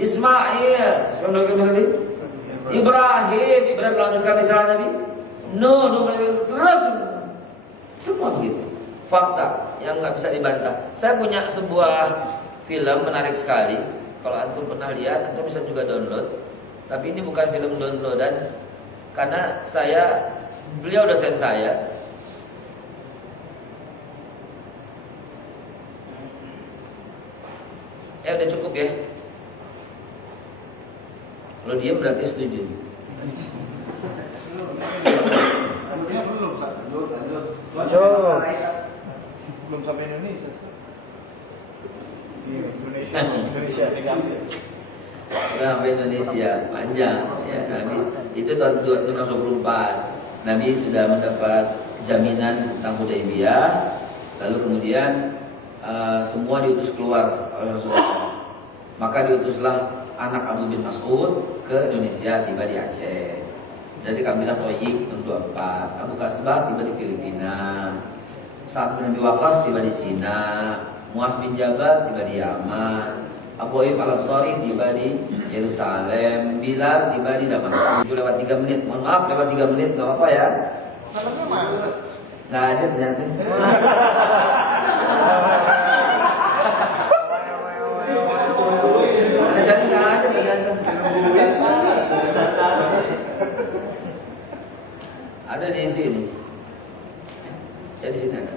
Ismail. Melanjutkan risalah Nabi Ibrahim. Ibrahim melanjutkan risalah Nabi Nuh, terus semua begitu. Fakta yang nggak bisa dibantah. Saya punya sebuah film menarik sekali. Kalau antum pernah lihat, antum bisa juga download. Tapi ini bukan film downloadan, karena beliau dosen saya. Ya udah cukup ya. Kalau diam berarti setuju. Belum sampai Indonesia. Indonesia digambil. Sampai Indonesia panjang ya. Nabi itu tahun 2024. Nabi sudah mendapat jaminan tentang Hudaybiyah. Lalu kemudian semua diutus keluar oleh Rasulullah. Maka diutuslah anak Abu bin Mas'ud ke Indonesia, tiba di Aceh. Jadi Kabilah Toyik untuk 4. Abu Kasbah tiba di Filipina. Sa'ad bin Abi Waqqas tiba di Cina. Muaz bin Jabal tiba di Yaman. Abu Ayyub Al-Ansari tiba di Yerusalem. Bilal tiba di Damaskus. Lewat 3 menit. Mohon maaf lewat 3 menit, enggak apa-apa ya. Enggak ada ternyata. Jadi enggak ada ternyata. Ada di sini. Jadi sini ada.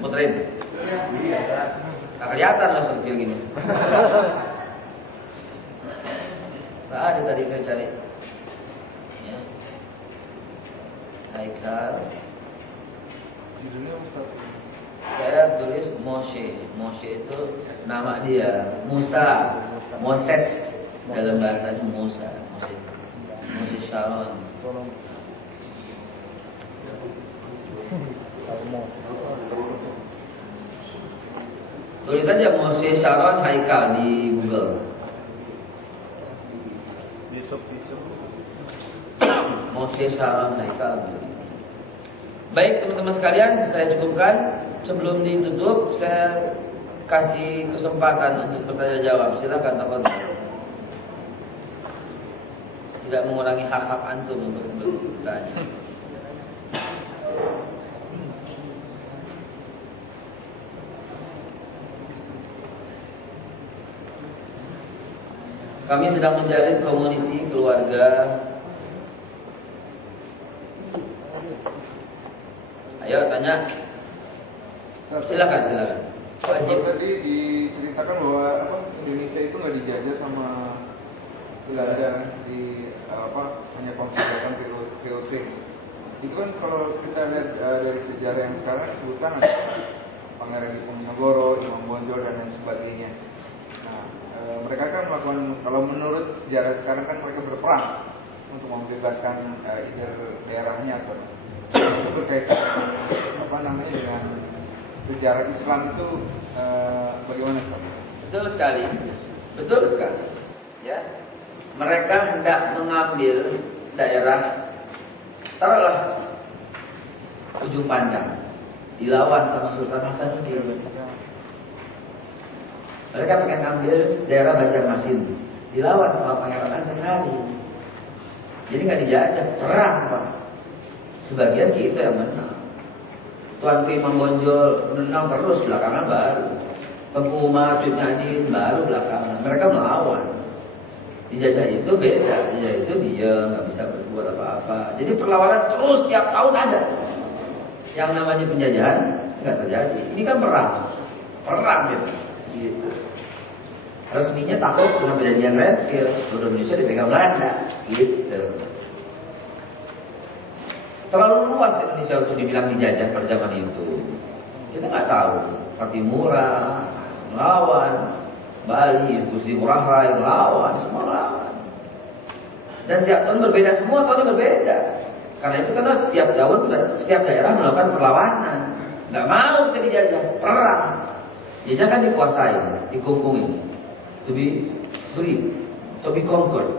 Muterin. Nggak kelihatan loh kecil gini. Nggak ada tadi saya cari. Ya. Haikal. Saya tulis Moshe. Moshe itu nama dia. Musa. Moses dalam bahasanya Musa. Moshe Sharon. Tulis saja Moshe Sharon Haikal di Google. Moshe Sharon Haikal. Baik teman-teman sekalian, saya cukupkan. Sebelum ditutup, saya kasih kesempatan untuk bertanya jawab. Silakan teman-teman. Tidak mengurangi hak-hak antum untuk bertanya. Kami sedang menjalin komuniti keluarga. Ayo tanya. Silakan. Wajib. Tadi diceritakan bahwa Indonesia itu nggak dijajah sama Belanda di hanya konfederasi VOC. Itu kan kalau kita lihat dari sejarah yang sekarang disebutkan ada Pangeran Diponegoro, Imam Bonjol dan lain sebagainya. Nah, mereka kan melakukan, kalau menurut sejarah sekarang kan mereka berperang untuk membebaskan daerahnya atau itu berkaitan dengan sejarah Islam itu bagaimana? Betul sekali. Ya, mereka hendak mengambil daerah, taruhlah Ujung Pandang, dilawan sama Sultan Hasanuddin. Mereka pengen ambil daerah Banjarmasin, dilawan sama Pangeran Antasari. Jadi nggak dijajah, perang Pak. Sebagian kita yang menang. Tuanku Imam Bonjol menang terus, belakangan baru. Tengku Umar, Cut Nyadin baru belakangan. Mereka melawan. Dijajah itu beda, dijajah itu dia nggak bisa berbuat apa-apa. Jadi perlawanan terus tiap tahun ada. Yang namanya penjajahan nggak terjadi. Ini kan perang gitu. Resminya takut dengan perjanjian Redfield, seluruh Indonesia dipegang Belanda, gitu. Terlalu luas Indonesia untuk dibilang dijajah pada zaman itu. Kita nggak tahu. Patimura melawan, Bali, Gusti Ngurah Rai melawan, semua melawan. Dan tiap tahun berbeda, semua tahunnya berbeda. Karena itu karena setiap daerah melakukan perlawanan. Nggak mau kita dijajah, perang. Jajah kan dikuasai, dikumpulin. To be free, to be conquered.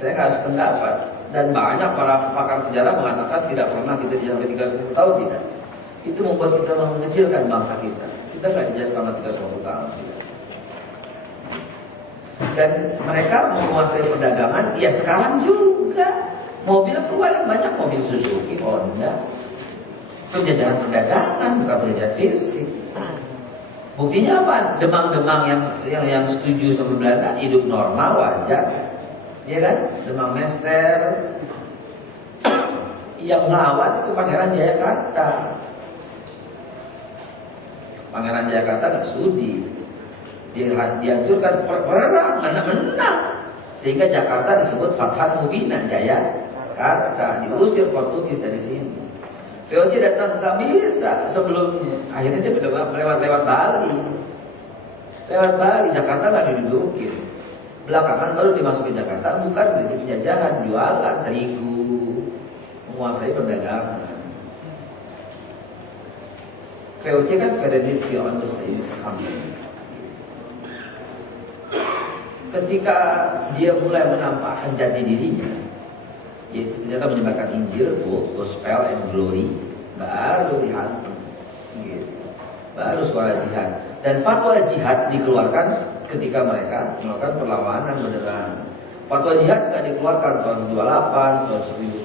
Saya nggak sependapat, dan banyak para pakar sejarah mengatakan tidak pernah kita dijajah sampai 300 tahun, tidak. Itu membuat kita mengecilkan bangsa kita. Kita nggak dijajah selama 300 tahun, tidak. Dan mereka menguasai perdagangan, ya sekarang juga. Mobil keluar banyak, mobil Suzuki, Honda. Penjajahan perdagangan, bukan penjajahan fisik. Buktinya apa? Demang-demang yang setuju sama Belanda hidup normal, wajar. Ya kan? Demang Mester. Yang melawan itu Pangeran Jayakarta. Pangeran Jayakarta nggak sudi, dihancurkan perang, mana menang, sehingga Jakarta disebut Fathan Mubina, Jayakarta, diusir Portugis dari sini. VOC datang nggak bisa sebelumnya, akhirnya dia lewat Bali, Jakarta nggak didudukin. Belakangan baru dimasukin Jakarta, bukan dari penjajahan, jualan terigu, menguasai perdagangan. VOC kan Frederick Sionus ini Company. Ketika dia mulai menampakkan jati dirinya, yaitu ternyata menyebarkan Injil, Gospel and Glory, baru dihantam, gitu. Baru suara jihad. Dan fatwa jihad dikeluarkan ketika mereka melakukan perlawanan beneran. Fatwa jihad nggak dikeluarkan tahun 28, tahun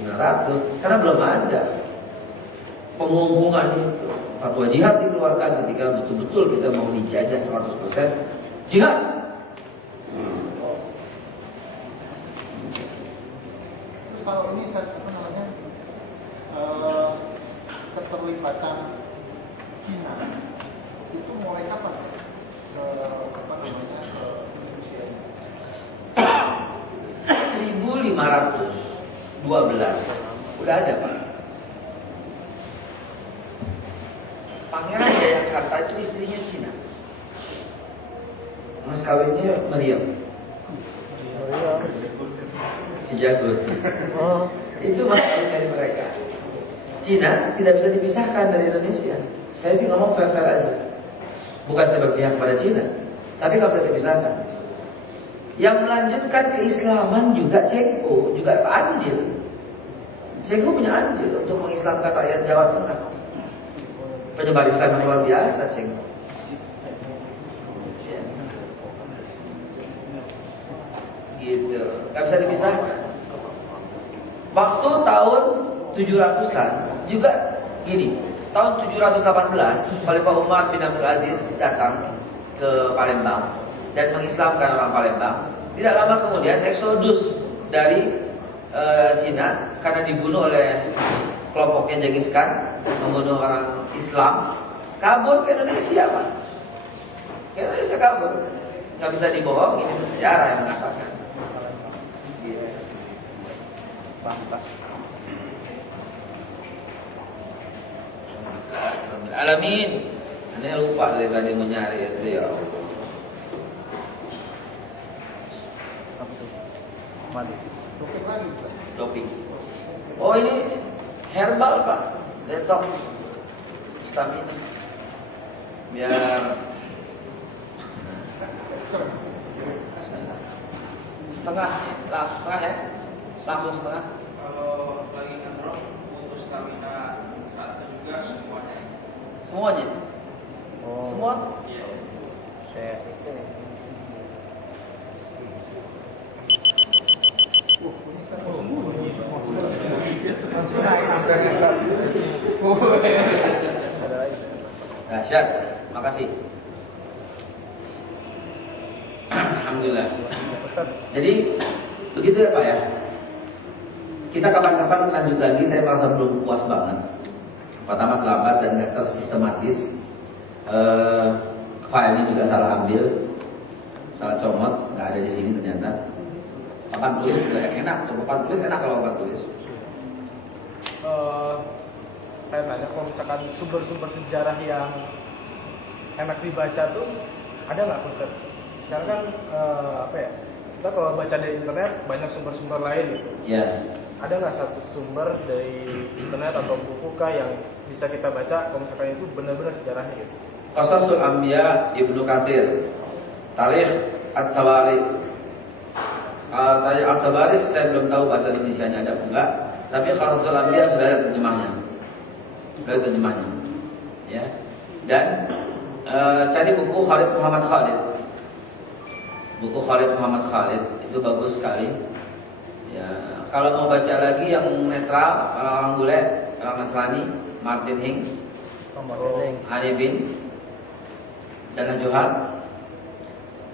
1900, karena belum ada pengumuman itu. Fatwa jihad dikeluarkan ketika betul-betul kita mau dijajah 100% jihad. Terus kalau ini apa namanya keterlibatan Cina itu mulai kapan ke Indonesia? 1512 udah ada, Pak. Pangeran Jayakarta itu istrinya Cina. Mas kawinnya Maryam. Si jago. Itu mas kawin dari mereka. Cina tidak bisa dipisahkan dari Indonesia. Saya sih ngomong fair-fair aja. Bukan saya berpihak pada Cina, tapi kalau bisa dipisahkan. Yang melanjutkan keislaman juga Ceko, juga andil. Ceko punya andil untuk mengislamkan rakyat Jawa Tengah. Penyebar Islam yang luar biasa, Ceko. Ya. Gitu, nggak bisa dipisahkan. Waktu tahun 700-an juga gini. Tahun 718, Khalifah Umar bin Abdul Aziz datang ke Palembang dan mengislamkan orang Palembang. Tidak lama kemudian eksodus dari Cina karena dibunuh oleh kelompoknya Genghis Khan, membunuh orang Islam, kabur ke Indonesia, Pak. Ke Indonesia kabur, nggak bisa dibohong, ini sejarah yang mengatakan. Gitu. Alamin. Anda lupa dari tadi mencari itu ya. Apa tuh? Mandi. Topik. Oh ini herbal, Pak. Detox. Stamina. Biar setengah, langsung setengah ya. Langsung setengah. Kalau lagi ngerok untuk stamina saat juga semuanya. Semuanya. Oh. Semua. Iya. Saya itu. Dahsyat. Makasih. Alhamdulillah. Jadi begitu ya Pak ya. Kita kapan-kapan lanjut lagi. Saya merasa belum puas banget. Pertama terlambat dan nggak tersistematis. Filenya juga salah ambil, salah comot, nggak ada di sini ternyata. Papan tulis juga yang enak. Papan tulis enak kalau papan tulis. Saya nanya kalau misalkan sumber-sumber sejarah yang enak dibaca tuh ada nggak Ustaz? Sekarang kan apa ya? Kita kalau baca dari internet banyak sumber-sumber lain gitu. Ya. Ada nggak satu sumber dari internet atau buku kah yang bisa kita baca kalau misalkan itu benar-benar sejarahnya gitu? Qasasul Anbiya Ibnu Katsir, Tarikh At-Tawarikh. Tarikh At-Tawarikh saya belum tahu bahasa Indonesianya ada apa enggak, tapi Qasasul Anbiya sudah ada terjemahnya. Sudah ada terjemahnya. Ya. Dan cari buku Khalid Muhammad Khalid. Buku Khalid Muhammad Khalid itu bagus sekali. Ya, kalau mau baca lagi yang netral, orang bule, orang Nasrani, Martin Hinks, Ali Bins, dan Johan.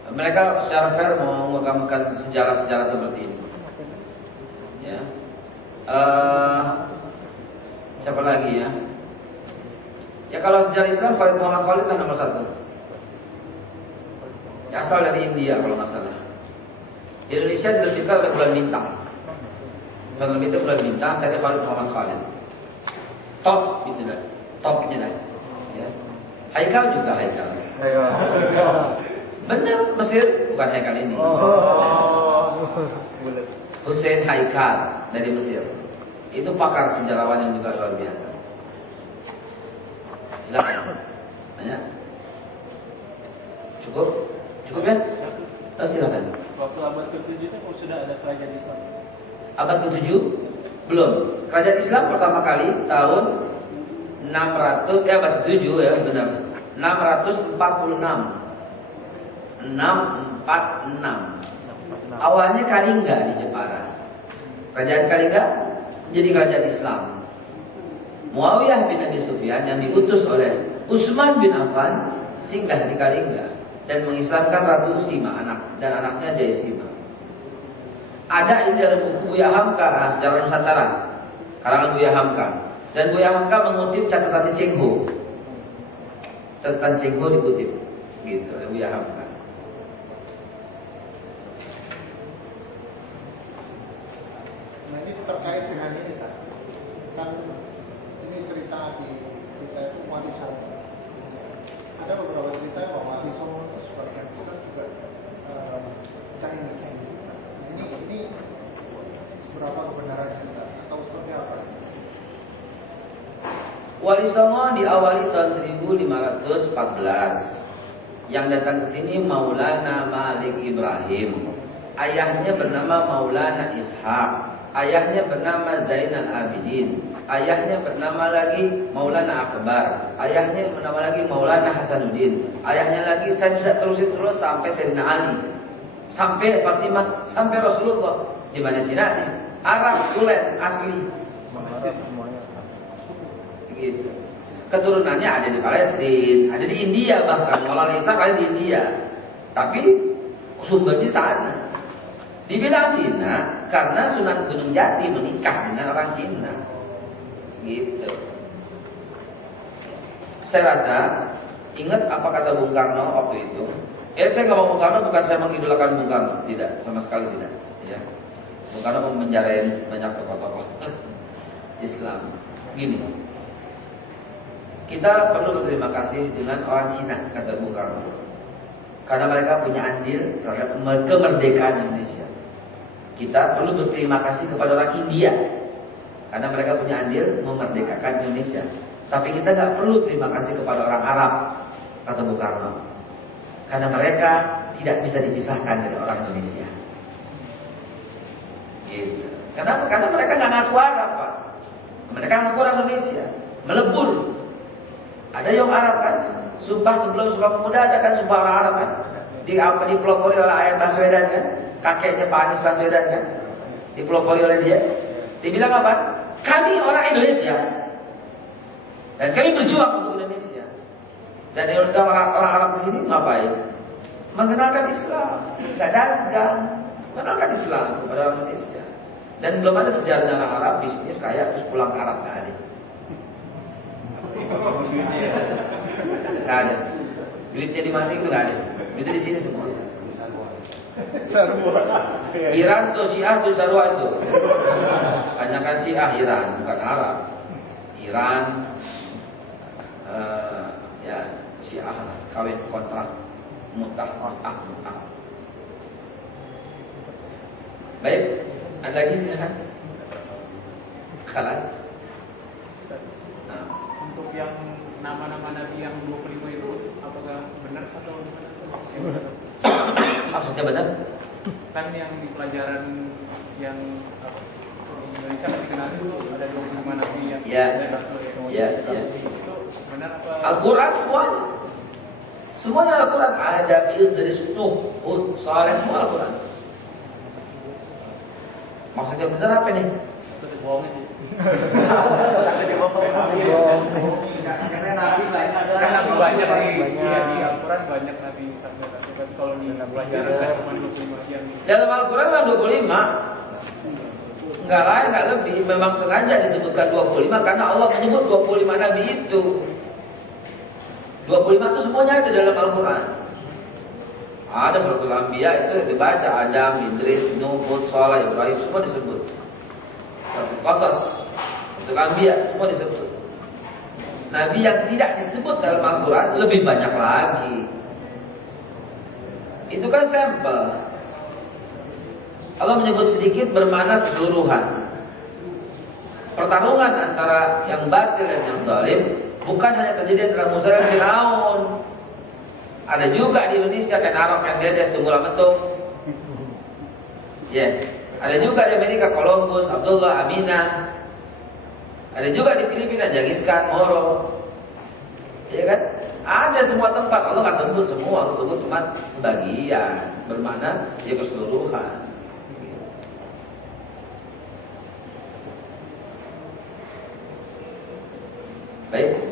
Mereka secara fair mengemukakan sejarah-sejarah seperti ini. Ya. Siapa lagi ya? Ya kalau sejarah Islam Khalid Muhammad Khalid kan nomor 1. Ya, asal dari India kalau nggak salah. Di Indonesia diterbitkan oleh Bulan Bintang. Bulan Bintang, saya Khalid Muhammad Khalid. Top itu dah, topnya dah. Ya. Haikal juga Haikal. Benar, Mesir bukan Haikal ini. Hussein Haikal dari Mesir. Itu pakar sejarawan yang juga luar biasa. Silakan. Tanya. Cukup ya? Silakan. Waktu abad ke-7 itu sudah ada kerajaan Islam. Abad ke-7 belum. Kerajaan Islam pertama kali tahun 600 abad ke-7 ya benar. 646. Awalnya Kalingga di Jepara. Kerajaan Kalingga jadi kerajaan Islam. Muawiyah bin Abi Sufyan yang diutus oleh Utsman bin Affan singgah di Kalingga dan mengislamkan Ratu Usima dan anaknya Jaisima. Ada ini dalam buku Buya Hamka, Sejarah Nusantara, karangan Buya Hamka. Dan Buya Hamka mengutip catatan Cheng Ho. Catatan Cheng Ho dikutip, gitu, oleh Buya Hamka. Nah ini terkait dengan ini, Ustaz. Kan ini cerita di kita itu Wali Songo. Ada beberapa cerita bahwa Wali Songo itu sebagian besar juga Chinese. Ini seberapa kebenarannya, Ustaz? Atau seperti apa? Wali Songo diawali tahun 1514. Yang datang ke sini Maulana Malik Ibrahim. Ayahnya bernama Maulana Ishaq. Ayahnya bernama Zainal Abidin. Ayahnya bernama lagi Maulana Akbar. Ayahnya bernama lagi Maulana Hasanuddin. Ayahnya lagi, saya bisa terusin terus sampai Sayyidina Ali, sampai Fatimah, sampai Rasulullah. Di mana Cina nih? Arab kulen asli. Gitu. Keturunannya ada di Palestina, ada di India bahkan. Maulana Ishaq ada di India. Tapi sumber di sana. Dibilang Cina karena Sunan Gunung Jati menikah dengan orang Cina. Gitu. Saya rasa ingat apa kata Bung Karno waktu itu. Saya ngomong Bung Karno bukan saya mengidolakan Bung Karno, tidak, sama sekali tidak. Ya. Bung Karno memenjarain banyak tokoh-tokoh Islam. Gini, kita perlu berterima kasih dengan orang Cina, kata Bung Karno, karena mereka punya andil terhadap kemerdekaan Indonesia. Kita perlu berterima kasih kepada orang India, karena mereka punya andil memerdekakan Indonesia. Tapi kita nggak perlu terima kasih kepada orang Arab, kata Bung Karno, karena mereka tidak bisa dipisahkan dari orang Indonesia. Gitu. Kenapa? Karena mereka nggak ngaku Arab, Pak. Mereka ngaku orang Indonesia, melebur. Ada yang Arab kan? Sumpah sebelum Sumpah Pemuda ada kan sumpah orang Arab kan? Dipelopori oleh Ayat Baswedan kan? Kakeknya Pak Anies Baswedan kan? Dipelopori oleh dia. Dibilang apa? Kami orang Indonesia dan kami berjuang untuk Indonesia. Dan orang Arab di sini ngapain? Mengenalkan Islam, nggak dagang, mengenalkan Islam kepada orang Indonesia. Dan belum ada sejarahnya orang Arab bisnis kaya terus pulang ke Arab, nggak ada. Nggak ada. Duitnya di mana itu nggak ada. Duitnya di sini semua. Iran tuh Syiah tuh Sarwa itu. Kebanyakan Syiah Iran, bukan Arab. Iran, ya Syiah lah, kawin kontrak, mutah. Baik, ada lagi silakan. Khalas. Nah. Untuk yang nama-nama Nabi yang 25 itu apakah benar atau gimana? Maksudnya benar? Kan yang di pelajaran yang Indonesia kan dikenal itu ada 25 Nabi yang ya. Itu benar apa? Al-Quran semuanya. Semuanya Al-Quran. Ada Idris, Nuh, Hud, Saleh, semua Al-Quran. Maksudnya benar apa nih? Bohong itu. Karena Nabi banyak, kan Nabi banyak di Al-Quran banyak Nabi sampai tapi kalau di pelajaran kan cuma 25 yang Dalam Al-Quran kan 25. Enggak lain, enggak lebih. Memang sengaja disebutkan 25 karena Allah menyebut 25 Nabi itu. 25 itu semuanya ada dalam Al-Quran. Ada suratul Anbiya itu dibaca, Adam, Idris, Nuh, Hud, Saleh, Ibrahim, semua disebut. Suratul Qasas, suratul Anbiya, semua disebut. Nabi yang tidak disebut dalam Al-Quran lebih banyak lagi. Itu kan sampel. Allah menyebut sedikit bermakna keseluruhan. Pertarungan antara yang batil dan yang zalim bukan hanya terjadi antara Musa dan Firaun. Ada juga di Indonesia kayak Narok yang Dedes Tunggul Ametung. Ya, ada juga di Amerika Columbus, Abdullah, Aminah. Ada juga di Filipina Genghis Khan, Moro. Ya kan? Ada semua tempat. Allah nggak sebut semua, Allah sebut cuma sebagian. Bermakna ya keseluruhan. Baik,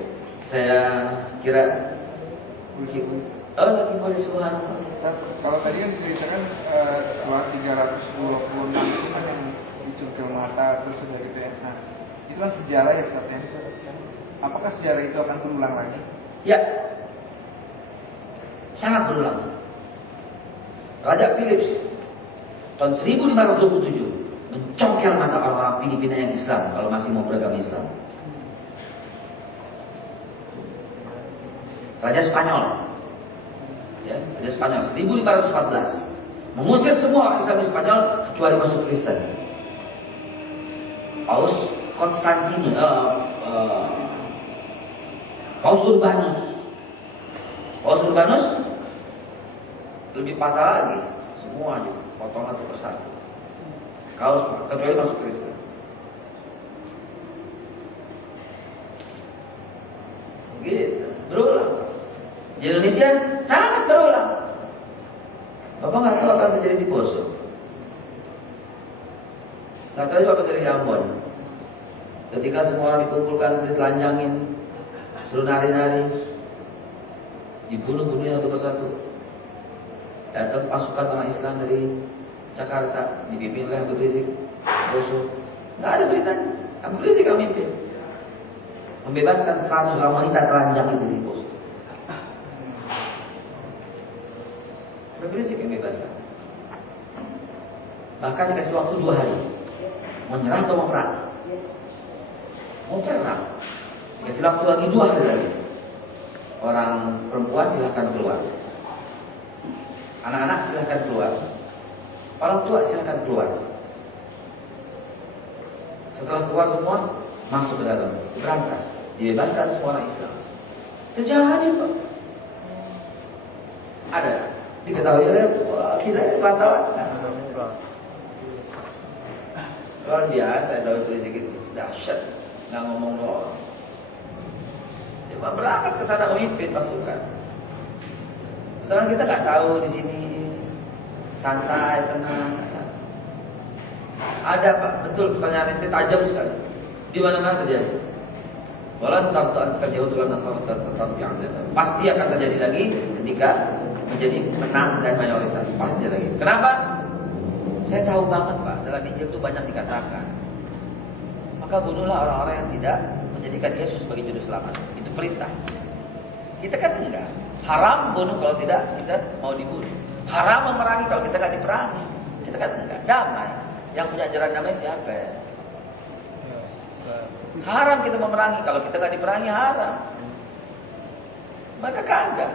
saya kira lagi boleh subhanallah. Kalau tadi kan diceritakan setelah 326 itu kan yang dicurkil mata terus sudah gitu ya. Nah, itu kan sejarah ya Ustaz ya. Apakah sejarah itu akan berulang lagi? Ya, sangat berulang. Raja Philips tahun 1527 mencongkel mata orang-orang Filipina yang Islam kalau masih mau beragama Islam. Raja Spanyol, ya, Raja Spanyol 1514 mengusir semua orang Islam di Spanyol kecuali masuk Kristen. Paus Konstantinus, Paus Urbanus lebih patah lagi, semua potong satu persatu. Kecuali masuk Kristen. Gitu, berulang. Di Indonesia sangat berulang. Bapak nggak tahu apa yang terjadi di Poso, nggak tahu apa yang terjadi di Ambon. Ketika semua orang dikumpulkan, ditelanjangin, suruh nari-nari, dibunuh-bunuhnya satu persatu. Datang pasukan orang Islam dari Jakarta, dipimpin oleh Habib Rizik, Poso. Nggak ada beritanya. Habib Rizik yang mimpin, membebaskan 100 orang wanita telanjang itu di Poso. Berisik yang bebaskan. Bahkan dikasih waktu 2 hari, mau nyerah atau mau perang. Mau perang, dikasih waktu lagi 2 hari lagi. Orang perempuan silahkan keluar, anak-anak silahkan keluar, orang tua silahkan keluar. Setelah keluar semua, masuk ke dalam, berantas, dibebaskan semua orang Islam. Terjadi Pak. Ada diketahui oleh kita wartawan. Luar biasa, Daud Rizik itu dahsyat, nggak ngomong doang. Cuma berangkat ke sana memimpin pasukan. Sekarang kita nggak tahu di sini santai, tenang. Ada Pak, betul pertanyaan itu tajam sekali. Di mana-mana terjadi. Walau tentu terjauh tulan nasar tetap yang ada. Pasti akan terjadi lagi ketika menjadi menang dan mayoritas, pasti lagi. Kenapa? Saya tahu banget Pak, dalam Injil itu banyak dikatakan, maka bunuhlah orang-orang yang tidak menjadikan Yesus sebagai juru selamat. Itu perintah. Kita kan enggak. Haram bunuh kalau tidak kita mau dibunuh. Haram memerangi kalau kita nggak diperangi. Kita kan enggak. Damai. Yang punya ajaran damai siapa ya? Haram kita memerangi kalau kita nggak diperangi, haram. Mereka kagak.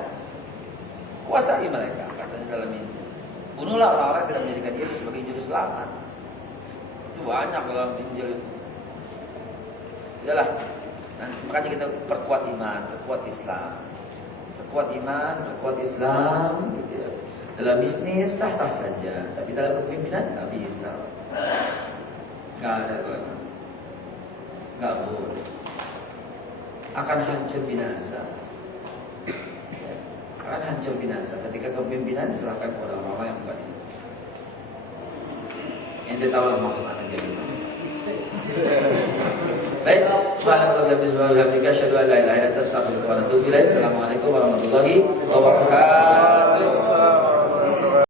Kuasai mereka, katanya dalam Injil. Bunuhlah orang-orang yang tidak menjadikan Yesus sebagai juru selamat. Itu banyak dalam Injil itu. Yalah. Nah, makanya kita perkuat iman, perkuat Islam. Perkuat iman, perkuat Islam gitu ya. Dalam bisnis sah-sah saja, tapi dalam kepemimpinan nggak bisa. Nggak ada toleransi. Nggak boleh. Akan hancur binasa. Akan hancur binasa ketika kepemimpinan diserahkan kepada orang-orang yang bukan Islam. Ente tahulah maksud anak jadi. Baik, subhanallah wa bihamdihi asyhadu an la ilaha illa anta astaghfiruka wa atubu ilaik. Assalamualaikum warahmatullahi wabarakatuh.